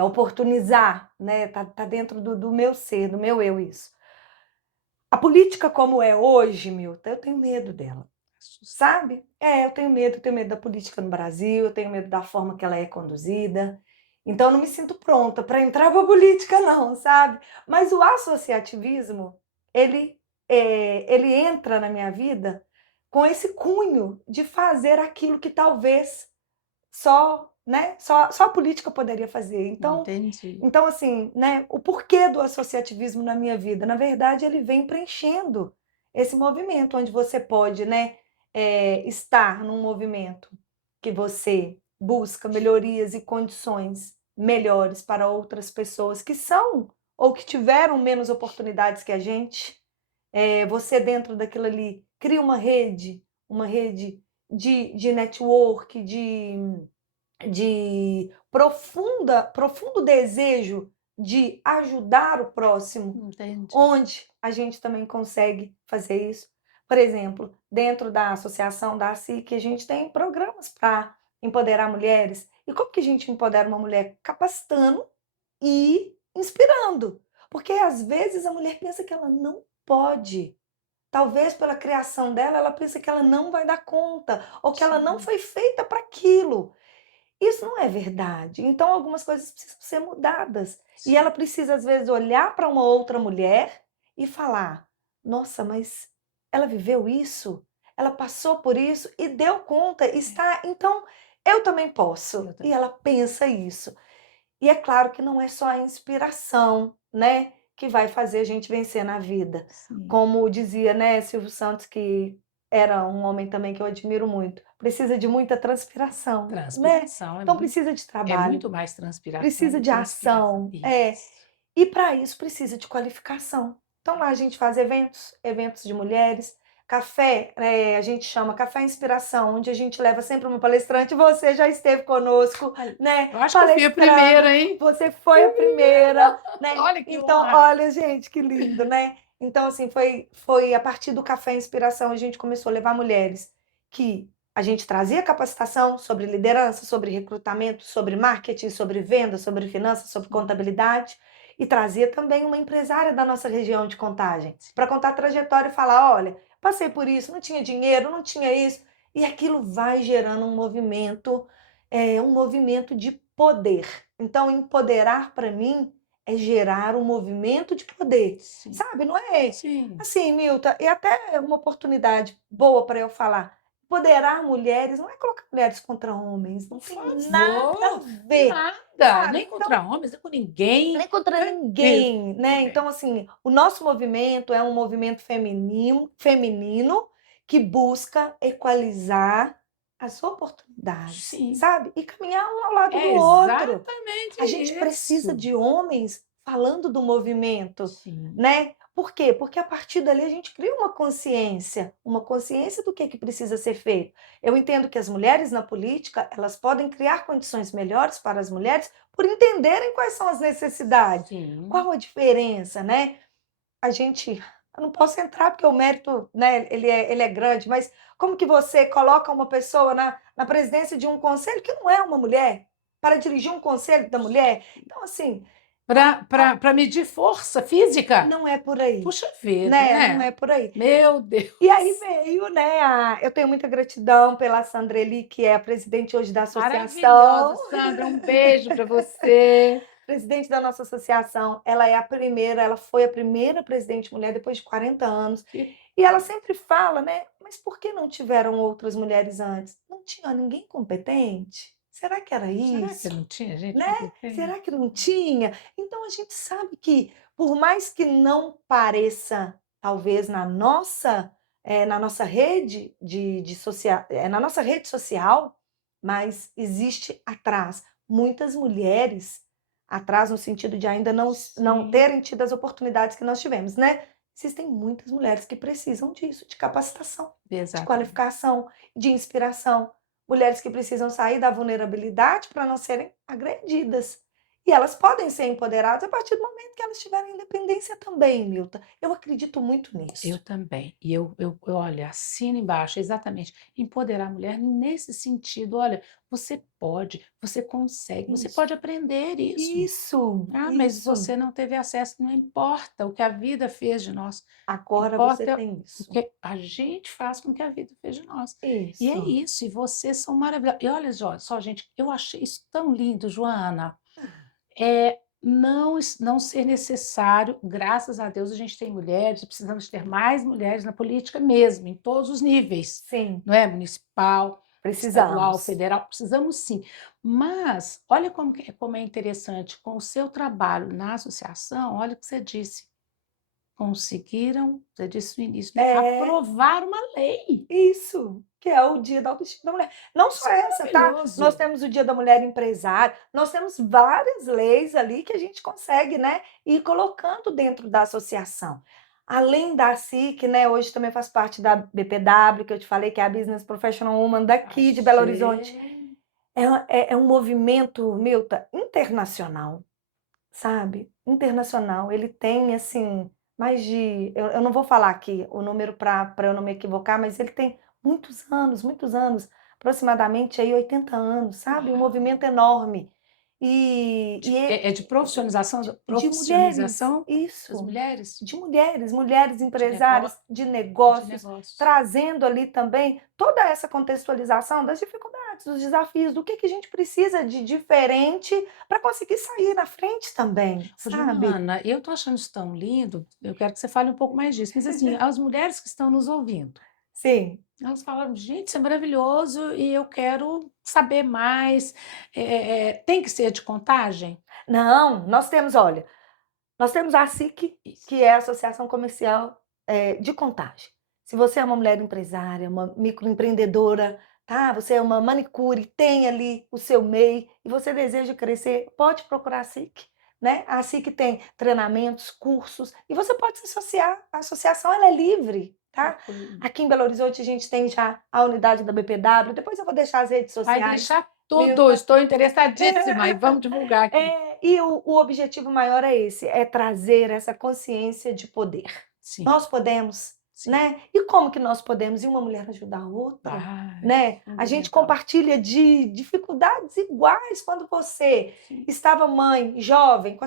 oportunizar, né? Tá dentro do meu ser, do meu eu isso. A política como é hoje, Milton, eu tenho medo dela, Assusta. sabe? Eu tenho medo da política no Brasil, eu tenho medo da forma que ela é conduzida. Então, eu não me sinto pronta para entrar para a política, não, sabe? Mas o associativismo, ele, ele entra na minha vida com esse cunho de fazer aquilo que talvez só, né, só a política poderia fazer. Entendi. Então assim, né, o porquê do associativismo na minha vida, na verdade, ele vem preenchendo esse movimento, onde você pode, né, estar num movimento que você busca melhorias e condições melhores para outras pessoas que são ou que tiveram menos oportunidades que a gente. Você dentro daquilo ali cria uma rede de network, de profundo desejo de ajudar o próximo, Entendi. onde a gente também consegue fazer isso. Por exemplo, dentro da associação da ACIC, a gente tem programas para empoderar mulheres. E como que a gente empodera uma mulher? Capacitando e inspirando. Porque às vezes a mulher pensa que ela não pode. Talvez pela criação dela, ela pensa que ela não vai dar conta, ou que ela não Sim, foi feita para aquilo. Isso não é verdade. Então, algumas coisas precisam ser mudadas. E sim. ela precisa, às vezes, olhar para uma outra mulher e falar: nossa, mas ela viveu isso? Ela passou por isso e deu conta, está. Então, eu também posso. Eu E também. ela pensa isso. E é claro que não é só a inspiração, né, que vai fazer a gente vencer na vida. Sim. Como dizia, né, Silvio Santos, que era um homem também que eu admiro muito, precisa de muita transpiração, né? Transpiração Então precisa de é trabalho, muito mais transpiração precisa do de que inspiração. ação, Isso. e para isso precisa de qualificação. Então lá a gente faz eventos de mulheres, café, a gente chama Café Inspiração, onde a gente leva sempre uma palestrante. Você já esteve conosco, Olha, né? eu acho que eu fui a Palestrando. primeira, hein? Você foi a primeira, né? Olha que Então, honra. olha, gente, que lindo, né? Então, assim, foi a partir do Café Inspiração a gente começou a levar mulheres que a gente trazia capacitação sobre liderança, sobre recrutamento, sobre marketing, sobre venda, sobre finanças, sobre contabilidade, e trazia também uma empresária da nossa região de Contagem para contar a trajetória e falar: olha, passei por isso, não tinha dinheiro, não tinha isso, e aquilo vai gerando um movimento de poder. Então, empoderar para mim é gerar um movimento de poder, Sim, sabe? Não é sim. assim, Milton, e até uma oportunidade boa para eu falar. Empoderar mulheres não é colocar mulheres contra homens, não Por tem nada a favor, ver, nada, sabe? nem Então, contra homens, nem com ninguém. nem contra Isso. ninguém, né? Então, assim, o nosso movimento é um movimento feminino que busca equalizar as oportunidades, Sim, sabe? E caminhar um ao lado do é outro. exatamente A gente precisa isso. de homens falando do movimento, Sim, né? Por quê? Porque a partir dali a gente cria uma consciência do que precisa ser feito. Eu entendo que as mulheres na política, elas podem criar condições melhores para as mulheres por entenderem quais são as necessidades. sim. Qual a diferença, né? A gente eu não posso entrar porque o mérito, né, ele é grande, mas como que você coloca uma pessoa na presidência de um conselho que não é uma mulher, para dirigir um conselho da mulher? Então, assim, Para medir força física? não é por aí, Puxa vida, né? Não né? é por aí. Meu Deus. E aí veio, né? Eu tenho muita gratidão pela Sandra Eli, que é a presidente hoje da associação. Maravilhosa, Sandra. Um beijo para você. Presidente da nossa associação, ela foi a primeira presidente mulher depois de 40 anos. Que- E ela sempre fala, né? Mas por que não tiveram outras mulheres antes? Não tinha ninguém competente? Será que era Será que isso? não tinha gente Né? competente? Será que não tinha? Então a gente sabe que, por mais que não pareça, talvez na nossa rede na nossa rede social, mas existe atrás muitas mulheres atrás no sentido de ainda não Sim, terem tido as oportunidades que nós tivemos, né? Existem muitas mulheres que precisam disso, de capacitação, de exatamente. qualificação, de inspiração. Mulheres que precisam sair da vulnerabilidade para não serem agredidas. E elas podem ser empoderadas a partir do momento que elas tiverem independência também, Milton. Eu acredito muito Eu nisso. também. E olha, assino embaixo, exatamente. Empoderar a mulher nesse sentido. Olha, você pode, você consegue, você Isso. pode aprender isso. Isso, Ah, mas isso. você não teve acesso, não importa o que a vida fez de nós. Agora você Importa tem o isso. que a gente faz com o que a vida fez de nós. E é Isso. isso, e vocês são maravilhosos. E olha só, gente, eu achei isso tão lindo, Joana. Não ser necessário, graças a Deus a gente tem mulheres, precisamos ter mais mulheres na política mesmo, em todos os níveis, Sim, não é? Municipal, estadual, precisamos. federal, precisamos sim. Mas olha como é interessante, com o seu trabalho na associação, olha o que você disse, conseguiram, você disse no início, né? É. Aprovar uma lei. Isso, que é o Dia da Autoestima da Mulher. Não só Isso é essa, tá? Nós maravilhoso. temos o Dia da Mulher Empresária, nós temos várias leis ali que a gente consegue, né, ir colocando dentro da associação. Além da SIC, né, hoje também faz parte da BPW, que eu te falei, que é a Business Professional Woman daqui de Belo Horizonte. Achei. É um movimento, Milton, internacional, sabe? Internacional. Ele tem, assim, mais de. Eu não vou falar aqui o número para eu não me equivocar, mas ele tem muitos anos, aproximadamente aí 80 anos, sabe? Um Uau. movimento enorme. E É de profissionalização, de mulheres, profissionalização das isso, mulheres de mulheres de negócio, empresárias, de de negócios, negócios. trazendo ali também toda essa contextualização das dificuldades, dos desafios, do que a gente precisa de diferente para conseguir sair na frente também, Ô, sabe? Joana, eu estou achando isso tão lindo, eu quero que você fale um pouco mais disso, mas assim, as mulheres que estão nos ouvindo, Sim. elas falam, gente, isso é maravilhoso e eu quero saber mais. Tem que ser de contagem? Não, nós temos, olha, nós temos a SIC, Isso. que é a Associação Comercial de Contagem. Se você é uma mulher empresária, uma microempreendedora, tá? Você é uma manicure, tem ali o seu MEI e você deseja crescer, pode procurar a SIC, né? A SIC tem treinamentos, cursos e você pode se associar. A associação ela é livre, tá? Bacana. Aqui em Belo Horizonte a gente tem já a unidade da BPW. Depois eu vou deixar as redes Vai sociais. deixar tudo, Milta. estou interessadíssima e vamos divulgar aqui. E o objetivo maior é esse, é trazer essa consciência de poder. Sim, Nós podemos, sim. né? E como que nós podemos? E uma mulher ajudar a outra, Vai, né? A gente fundamental. compartilha de dificuldades iguais quando você Sim. estava mãe, jovem, com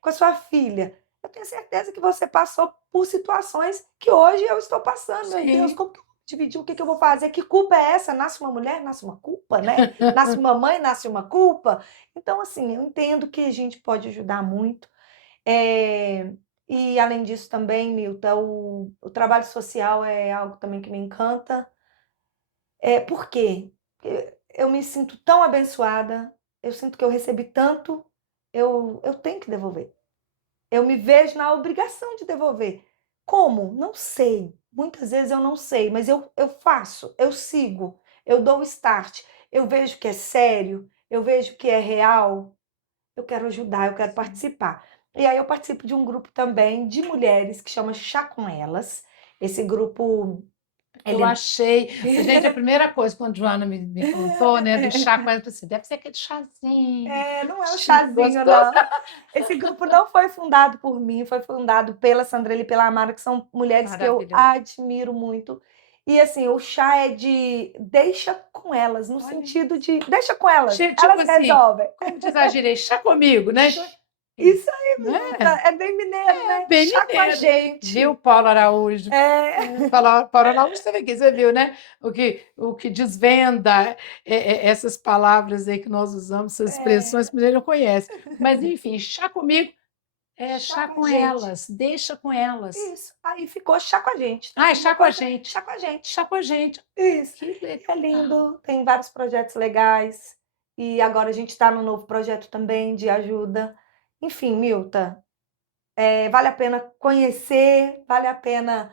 com a sua filha. Eu tenho certeza que você passou por situações que hoje eu estou passando. Meu Deus, Sim. como que eu vou dividir? O que que eu vou fazer? Que culpa é essa? Nasce uma mulher, nasce uma culpa, né? Nasce uma mãe, nasce uma culpa. Então, assim, eu entendo que a gente pode ajudar muito. Eh, e além disso também, Milton, o trabalho social é algo também que me encanta. Por quê? Eu me sinto tão abençoada, eu sinto que eu recebi tanto, eu tenho que devolver. Eu me vejo na obrigação de devolver. Como? Não sei. Muitas vezes eu não sei, mas eu faço, eu sigo, eu dou o start. Eu vejo que é sério, eu vejo que é real, eu quero ajudar, eu quero Sim. participar. E aí eu participo de um grupo também de mulheres que chama Chá com Elas. Esse grupo Eu Ele achei. Gente, a primeira coisa, quando a Joana me contou, né, do chá com ela, eu falei assim, deve ser aquele chazinho. não é um Chique, chazinho, gostoso. não. Esse grupo não foi fundado por mim, foi fundado pela Sandrela e pela Amara, que são mulheres que eu Maravilhoso. admiro muito. E assim, o chá é de deixa com elas, no Olha sentido de deixa com elas, Tipo elas assim, resolvem. como diz a gíria, chá comigo, né? Então, Isso aí, não Milton, é? é bem mineiro, né? Bem Chá com a mineiro. Viu, gente. Paulo Araújo? É, Paulo Araújo, você viu, né? O que desvenda essas palavras aí que nós usamos, essas expressões que a gente não conhece. Mas, enfim, chá comigo é chá chá com a com gente. elas, deixa com elas. Isso. Aí ficou chá com a gente. Ah, é Uma chá com a coisa, gente. chá com a gente. Chá com a gente. Isso. Que É legal. lindo, tem vários projetos legais. E agora a gente está num novo projeto também de ajuda. Enfim, Milta, vale a pena conhecer, vale a pena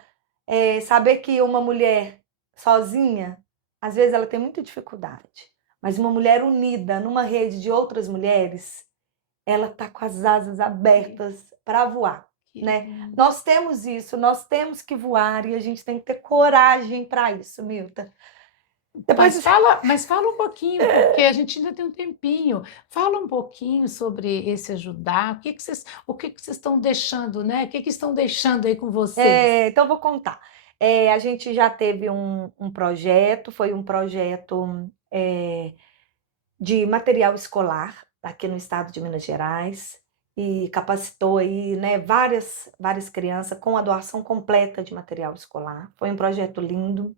saber que uma mulher sozinha, às vezes ela tem muita dificuldade. Mas uma mulher unida numa rede de outras mulheres, ela está com as asas abertas para voar, Que né? lindo. Nós temos isso, nós temos que voar e a gente tem que ter coragem para isso, Milta. Depois Mas fala um pouquinho, porque a gente ainda tem um tempinho. Fala um pouquinho sobre esse ajudar. O que que vocês estão deixando, né? O que que estão deixando aí com vocês? então, eu vou contar. A gente já teve um projeto, foi um projeto de material escolar aqui no estado de Minas Gerais e capacitou aí, né, várias crianças com a doação completa de material escolar. Foi um projeto lindo.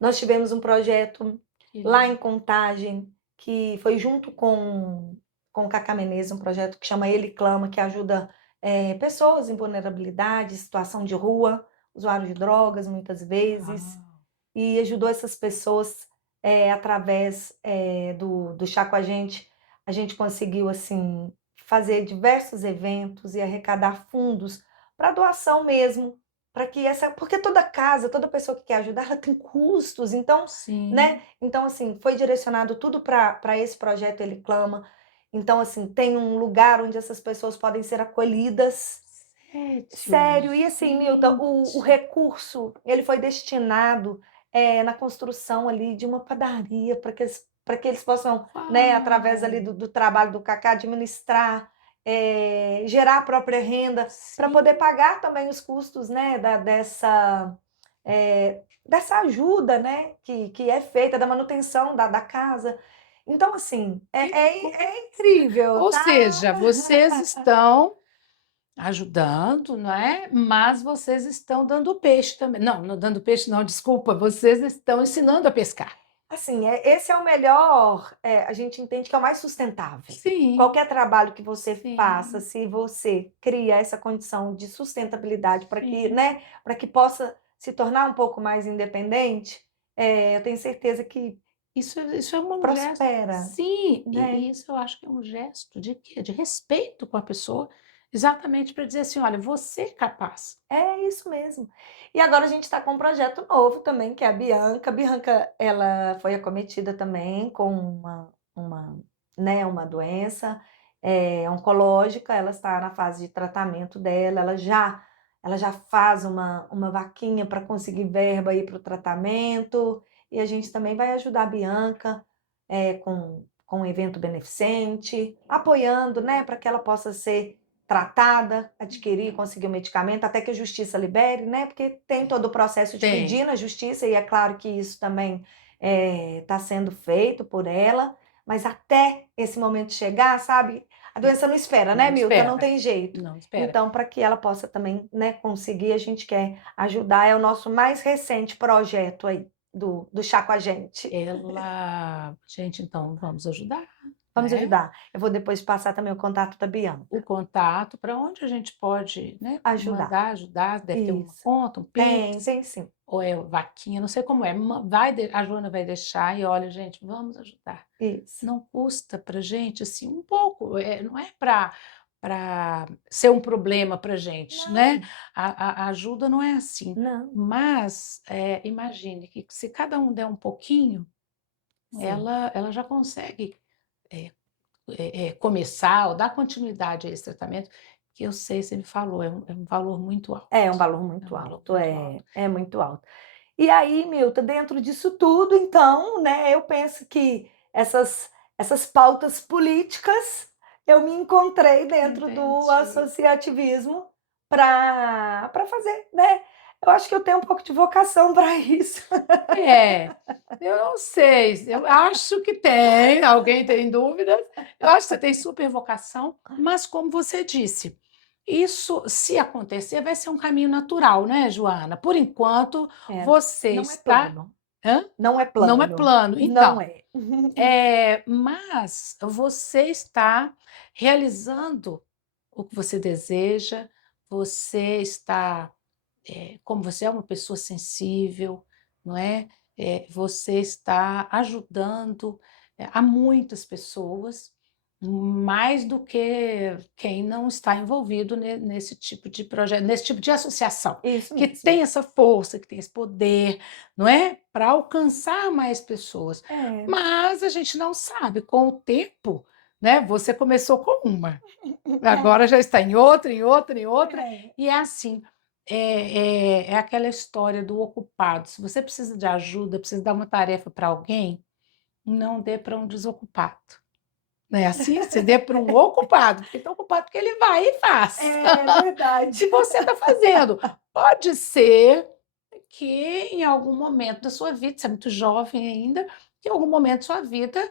Nós tivemos um projeto Que lá em lindo. Contagem, que foi junto com o Cacá Menezes, um projeto que chama Ele Clama, que ajuda pessoas em vulnerabilidade, situação de rua, usuário de drogas muitas vezes, Uau. e ajudou essas pessoas através do Chá com a gente conseguiu assim fazer diversos eventos e arrecadar fundos para doação mesmo, para que porque toda casa, toda pessoa que quer ajudar, ela tem custos, então, né? Sim. Então assim, foi direcionado tudo para esse projeto Ele Clama. Então assim, tem um lugar onde essas pessoas podem ser acolhidas. Sério, Sério, e assim, Milton, o gente. recurso, ele foi destinado na construção ali de uma padaria, para que eles possam, né, através ali Uau. do trabalho do Cacá, administrar, gerar a própria renda, para poder Sim. pagar também os custos, né, dessa ajuda, né, que é feita, da manutenção da casa. Então, assim, Que é incrível, Ou tá? seja, vocês estão ajudando, não é? Mas vocês estão dando peixe também. Não, não dando peixe, não, desculpa. Vocês estão ensinando a pescar. Assim, esse é o melhor, a gente entende que é o mais sustentável. Sim, Qualquer trabalho que você faça, sim, se você cria essa condição de sustentabilidade para que, sim. né, para que possa se tornar um pouco mais independente, eu tenho certeza que Isso é um gesto. prospera, Sim, né? e isso eu acho que é um gesto de quê? De respeito com a pessoa, exatamente para dizer assim: olha, você é capaz. É isso mesmo. E agora a gente está com um projeto novo também, que é a Bianca. A Bianca, ela foi acometida também com uma doença oncológica. Ela está na fase de tratamento dela. Ela já faz uma vaquinha para conseguir verba aí para o tratamento. E a gente também vai ajudar a Bianca com um evento beneficente, apoiando, né, para que ela possa ser tratada, adquirir, conseguir o medicamento, até que a justiça libere, né? Porque tem todo o processo de Tem, pedir na justiça, e é claro que isso também está sendo feito por ela, mas até esse momento chegar, sabe? A doença não espera, né, não Milton? Não espera, tem jeito. não espera. Então, para que ela possa também, né, conseguir, a gente quer ajudar. É o nosso mais recente projeto aí do Chá com a Gente. Gente, então vamos ajudar, Vamos né? ajudar. Eu vou depois passar também o contato da O Bianca. contato para onde a gente pode, né, Ajudar. mandar ajudar, deve ter uma Isso. conta, um Tem, Pix, tem sim. ou é vaquinha, não sei como é. A Joana vai deixar e olha, gente, vamos ajudar. Isso. Não custa para gente assim um pouco, não é para ser um problema para gente, né? Não, A ajuda não é assim. não, Mas imagine que se cada um der um pouquinho, sim. ela já consegue é, começar ou dar continuidade a esse tratamento, que eu sei, você me falou, é um valor muito alto. É um valor É muito um valor alto, muito alto. é muito alto. E aí, Milton, dentro disso tudo, então, né, eu penso que essas pautas políticas eu me encontrei dentro do Entendi. associativismo para fazer, né? Eu acho que eu tenho um pouco de vocação para isso. É, eu não sei, eu acho que tem, alguém tem dúvidas? Eu acho que você tem super vocação, mas como você disse, isso, se acontecer, vai ser um caminho natural, né, Joana? Por enquanto, É, você não é está. plano, Hã? não é Não é plano, plano. não Então, é. mas você está realizando o que você deseja, você está como você é uma pessoa sensível, não é? Você está ajudando a muitas pessoas, mais do que quem não está envolvido nesse tipo de projeto, nesse tipo de associação, Isso que mesmo. tem essa força, que tem esse poder, não é? Para alcançar mais pessoas. É. Mas a gente não sabe, com o tempo, né? Você começou com uma, agora já está em outra, em outra, em outra, É. e é assim. É aquela história do ocupado. Se você precisa de ajuda, precisa dar uma tarefa para alguém, não dê para um desocupado. Não é assim? Você dê para um ocupado, porque está ocupado porque ele vai e faz. É verdade. Se você está fazendo, pode ser que em algum momento da sua vida, você é muito jovem ainda, que em algum momento da sua vida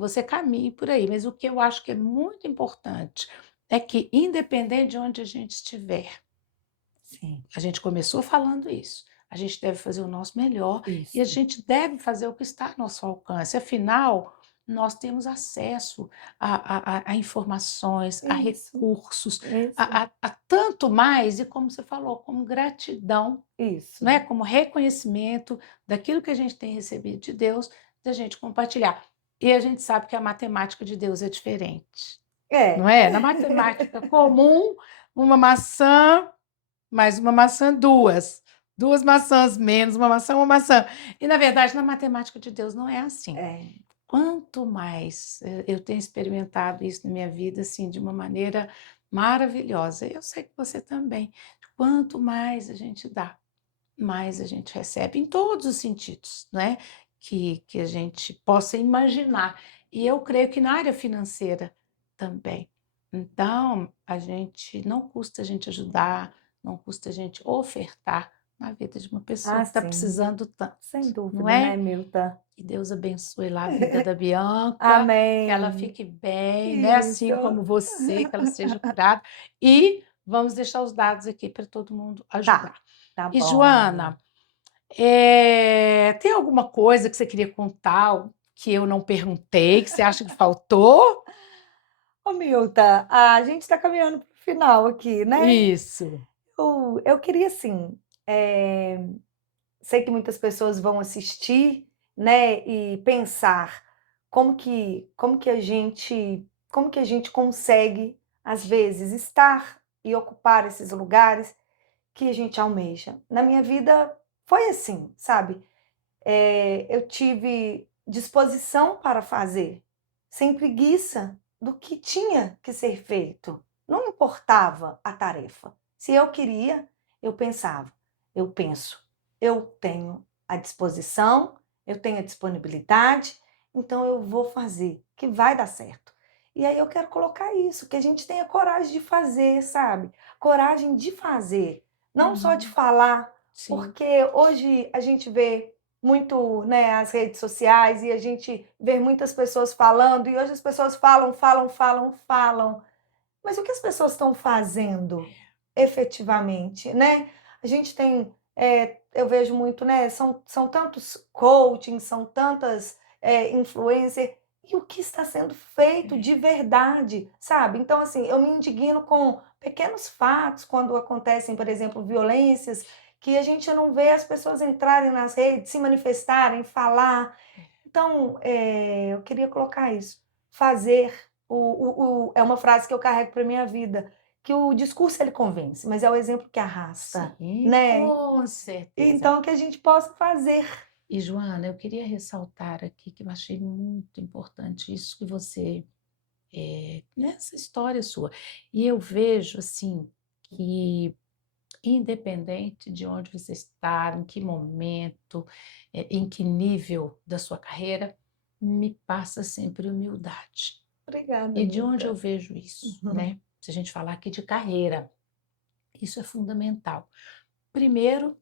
você caminhe por aí. Mas o que eu acho que é muito importante é que, independente de onde a gente estiver, Sim, a gente começou falando isso. A gente deve fazer o nosso melhor e a isso. gente deve fazer o que está ao nosso alcance. Afinal, nós temos acesso a informações, a Isso, recursos, isso, a tanto mais, e como você falou, como gratidão, isso. não é? Como reconhecimento daquilo que a gente tem recebido de Deus, da gente compartilhar. E a gente sabe que a matemática de Deus é diferente, não É, é? Na matemática comum, uma maçã mais uma maçã, duas. Duas maçãs menos uma maçã, uma maçã. E, na verdade, na matemática de Deus não é assim. é, Quanto mais eu tenho experimentado isso na minha vida, assim, de uma maneira maravilhosa. Eu sei que você também. Quanto mais a gente dá, mais a gente recebe, em todos os sentidos, né? Que a gente possa imaginar. E eu creio que na área financeira também. Então, a gente não custa a gente ajudar, não custa a gente ofertar na vida de uma pessoa que está sim, precisando tanto, sem não dúvida, né, é? Milton? Que Deus abençoe lá a vida da Bianca, que ela Amém. fique bem, né? Assim Isso. como você, que ela seja curada. E vamos deixar os dados aqui para todo mundo Tá, ajudar. tá E bom. Joana, tem alguma coisa que você queria contar que eu não perguntei, que você acha que faltou? Ô, Milton, a gente está caminhando para o final aqui, né? Isso. Eu queria, assim, sei que muitas pessoas vão assistir, né, e pensar como que a gente consegue, às vezes, estar e ocupar esses lugares que a gente almeja. Na minha vida foi assim, sabe? Eu tive disposição para fazer, sem preguiça do que tinha que ser feito. Não importava a tarefa. Se eu queria, eu pensava, eu penso, eu tenho a disposição, eu tenho a disponibilidade, então eu vou fazer, que vai dar certo. E aí eu quero colocar isso, que a gente tenha coragem de fazer, sabe? Coragem de fazer, não só de Uhum. falar, Sim. porque hoje a gente vê muito, né, as redes sociais e a gente vê muitas pessoas falando, e hoje as pessoas falam, falam, falam, falam. Mas o que as pessoas estão fazendo efetivamente, né? A gente tem, eu vejo muito, né? São tantos coachings, são tantas influencers, e o que está sendo feito de verdade, sabe? Então, assim, eu me indigno com pequenos fatos, quando acontecem, por exemplo, violências, que a gente não vê as pessoas entrarem nas redes, se manifestarem, falar. Então, eu queria colocar isso. Fazer é uma frase que eu carrego para minha vida, que o discurso ele convence, mas é o exemplo que arrasta, Sim, né? com certeza. Então, que a gente possa fazer. E, Joana, eu queria ressaltar aqui que eu achei muito importante isso que você, nessa história sua. E eu vejo, assim, que independente de onde você está, em que momento, em que nível da sua carreira, me passa sempre humildade. Obrigada, E de onde eu Milton. vejo isso, Uhum. né? Se a gente falar aqui de carreira, isso é fundamental. Primeiro,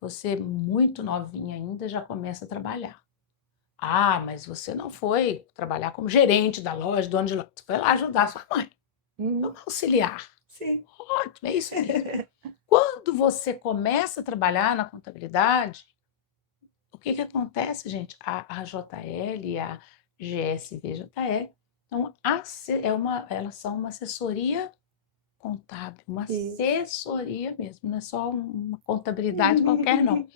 você muito novinha ainda já começa a trabalhar. Ah, mas você não foi trabalhar como gerente da loja, dono de loja. Você foi lá ajudar sua mãe, auxiliar. Sim. Ótimo, é isso mesmo. Quando você começa a trabalhar na contabilidade, o que que acontece, gente? A JL e a GSV-JL, então, elas são uma assessoria contábil, uma Isso. assessoria mesmo, não é só uma contabilidade qualquer, não.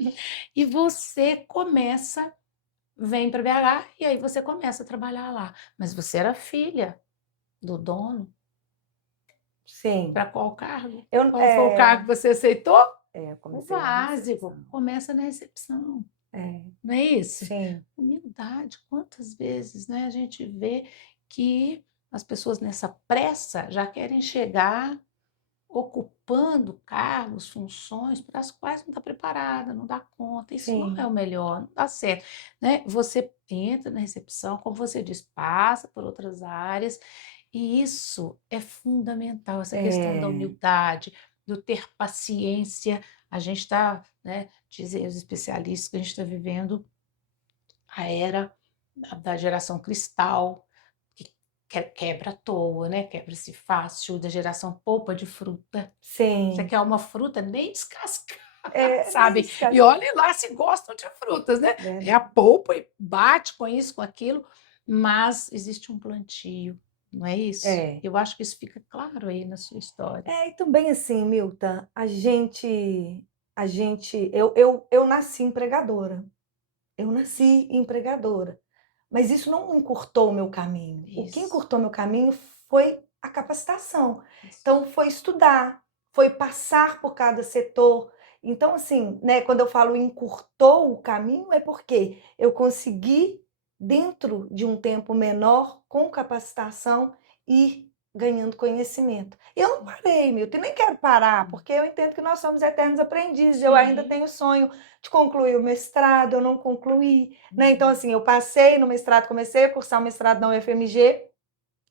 E você vem para BH e aí você começa a trabalhar lá. Mas você era filha do dono. Sim. Para qual cargo? Eu, Qual foi o cargo que você aceitou? eu O comecei na básico. recepção. Começa na recepção. É, Não é isso? sim. Humildade. Quantas vezes, né, a gente vê que as pessoas nessa pressa já querem chegar ocupando cargos, funções para as quais não está preparada, não dá conta. Isso não é Sim. o melhor, não dá certo, né? Você entra na recepção, como você diz, passa por outras áreas, e isso é fundamental, essa questão da É, humildade, do ter paciência. A gente está, né, dizem os especialistas que a gente está vivendo a era da geração cristal, que quebra à toa, né? Quebra-se fácil, da geração polpa de fruta. Você sim. quer uma fruta nem descascar, Nem sabe? E descascar. olhe lá se gostam de frutas, né? É a Verdade. polpa e bate com isso, com aquilo, mas existe um plantio, não é isso? É. Eu acho que isso fica claro aí na sua história. E também assim, Milton, eu nasci empregadora. Eu nasci empregadora. Mas isso não encurtou o meu caminho. O que Isso, encurtou meu caminho foi a capacitação. isso. Então, foi estudar, foi passar por cada setor. Então, assim, né, quando eu falo encurtou o caminho, é porque eu consegui, dentro de um tempo menor, com capacitação, ir ganhando conhecimento. Eu não parei, Milton, e nem quero parar, porque eu entendo que nós somos eternos aprendizes. Eu ainda Sim. tenho sonho de concluir o mestrado, eu não concluí, né? Então, Uhum. assim, eu passei no mestrado, comecei a cursar o mestrado na UFMG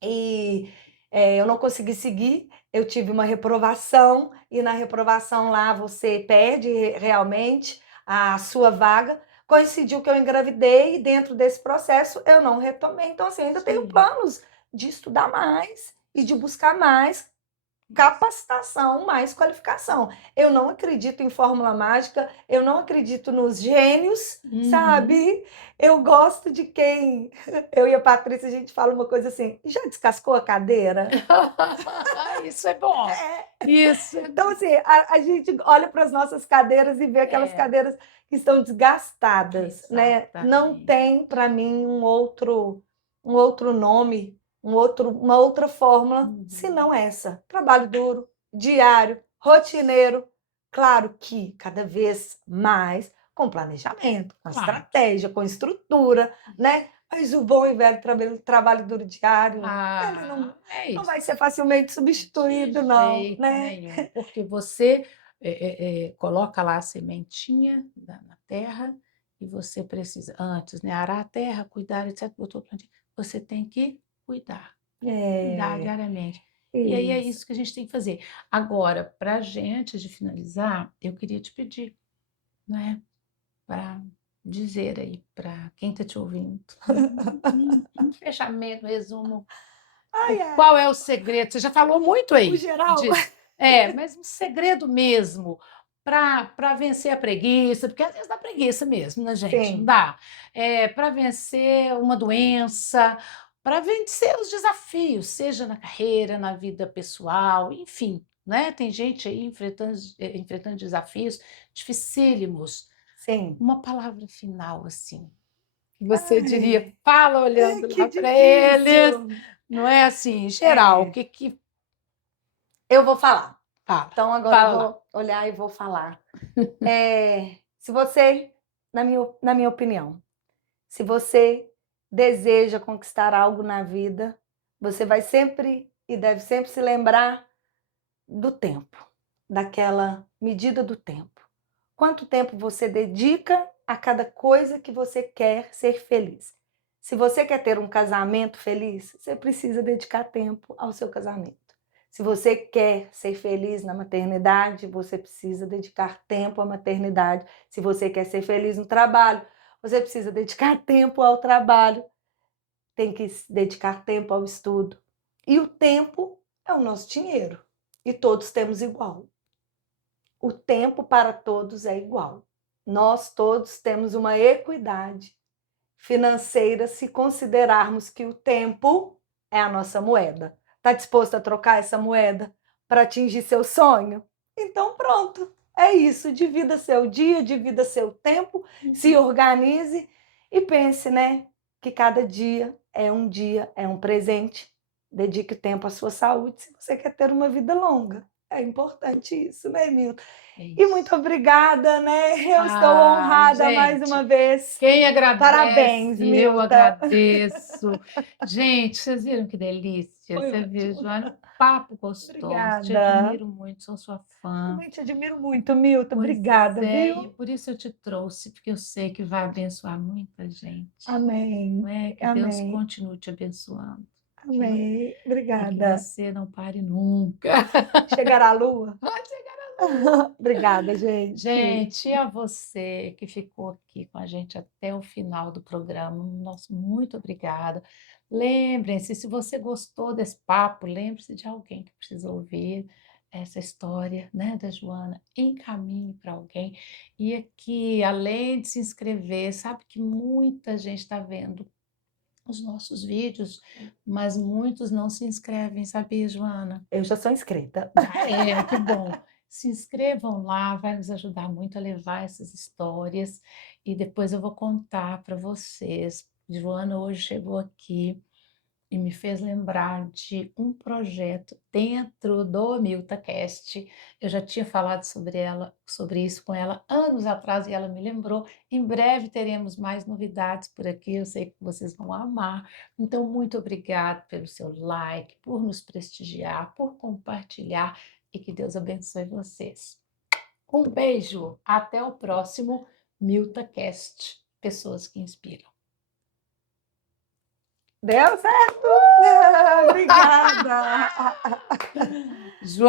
e eu não consegui seguir, eu tive uma reprovação, e na reprovação lá você perde realmente a sua vaga. Coincidiu que eu engravidei e dentro desse processo eu não retomei. Então, assim, eu ainda tenho Sim. planos de estudar mais e de buscar mais capacitação, mais qualificação. Eu não acredito em fórmula mágica, eu não acredito nos gênios, Uhum. sabe? Eu gosto de quem. Eu e a Patrícia, a gente fala uma coisa assim: já descascou a cadeira? Isso é bom. Isso Então, assim, a gente olha para as nossas cadeiras e vê aquelas é cadeiras que estão desgastadas, né? Não exatamente. tem, para mim, um outro nome, uma outra fórmula, Uhum. senão essa. Trabalho duro, diário, rotineiro. Claro que cada vez mais com planejamento, com Claro. estratégia, com estrutura, né? Mas o bom e velho trabalho duro diário, ele Ah, é não vai isso. ser facilmente De substituído, não, jeito né? nenhum, porque você coloca lá a sementinha na terra e você precisa, antes, né, arar a terra, cuidar, etc. Botou plantinha, você tem que cuidar É, diariamente. E aí é isso. isso que a gente tem que fazer. Agora, para a gente, antes de finalizar, eu queria te pedir, né, para dizer aí para quem está te ouvindo, um fechamento, resumo. Ai, ai, Qual é o segredo? Você já falou muito o aí geral. disso. Mas um segredo mesmo para vencer a preguiça, porque às vezes dá preguiça mesmo, né, gente? Não Sim, dá. Para vencer uma doença, para vencer os desafios, seja na carreira, na vida pessoal, enfim, né? Tem gente aí enfrentando desafios dificílimos. sim. Uma palavra final, assim, que você diria, Ai, fala olhando que lá para eles, difícil. não é assim, em geral, o É, que eu vou falar. fala? Então, agora eu Fala lá. vou olhar e vou falar. Se você, na minha opinião, se você deseja conquistar algo na vida, você vai sempre e deve sempre se lembrar do tempo. daquela medida do tempo. Quanto tempo você dedica a cada coisa que você quer ser feliz? Se você quer ter um casamento feliz, você precisa dedicar tempo ao seu casamento. Se você quer ser feliz na maternidade, você precisa dedicar tempo à maternidade. Se você quer ser feliz no trabalho, você precisa dedicar tempo ao trabalho. Tem que dedicar tempo ao estudo. E o tempo é o nosso dinheiro. E todos temos igual. O tempo para todos é igual. Nós todos temos uma equidade financeira se considerarmos que o tempo é a nossa moeda. Está disposto a trocar essa moeda para atingir seu sonho? Então pronto, é isso. Divida seu dia, divida seu tempo, se organize e pense, né, que cada dia, é um presente. Dedique tempo à sua saúde se você quer ter uma vida longa. É importante isso, né, Milton? E muito obrigada, né? Eu estou honrada mais uma vez. Quem agradece, Parabéns, eu Milton. agradeço. Gente, vocês viram que delícia? Foi Você viu, ótimo. Joana? Papo gostoso. Te Obrigada. admiro muito, sou sua fã. Também te admiro muito, Milton. Pois Obrigada, é, viu? e por isso eu te trouxe, porque eu sei que vai abençoar muita gente. Amém. Não é? Que Deus Amém. continue te abençoando. Amém. E que Obrigada. você não pare nunca. Chegará a lua? Vai chegar. Obrigada, gente. Gente, e a você que ficou aqui com a gente até o final do programa, nosso muito obrigada. Lembrem-se, se você gostou desse papo, lembre-se de alguém que precisa ouvir essa história, né, da Joana. Encaminhe para alguém. E aqui, além de se inscrever, sabe que muita gente está vendo os nossos vídeos, mas muitos não se inscrevem, sabia, Joana? Eu já sou inscrita. Que bom. Se inscrevam lá, vai nos ajudar muito a levar essas histórias e depois eu vou contar para vocês. Joana hoje chegou aqui e me fez lembrar de um projeto dentro do MiltaCast. Eu já tinha falado sobre isso com ela anos atrás e ela me lembrou. Em breve teremos mais novidades por aqui, eu sei que vocês vão amar. Então, muito obrigada pelo seu like, por nos prestigiar, por compartilhar e que Deus abençoe vocês. Um beijo, até o próximo MiltaCast, Pessoas que Inspiram. Deu certo? Obrigada. Joana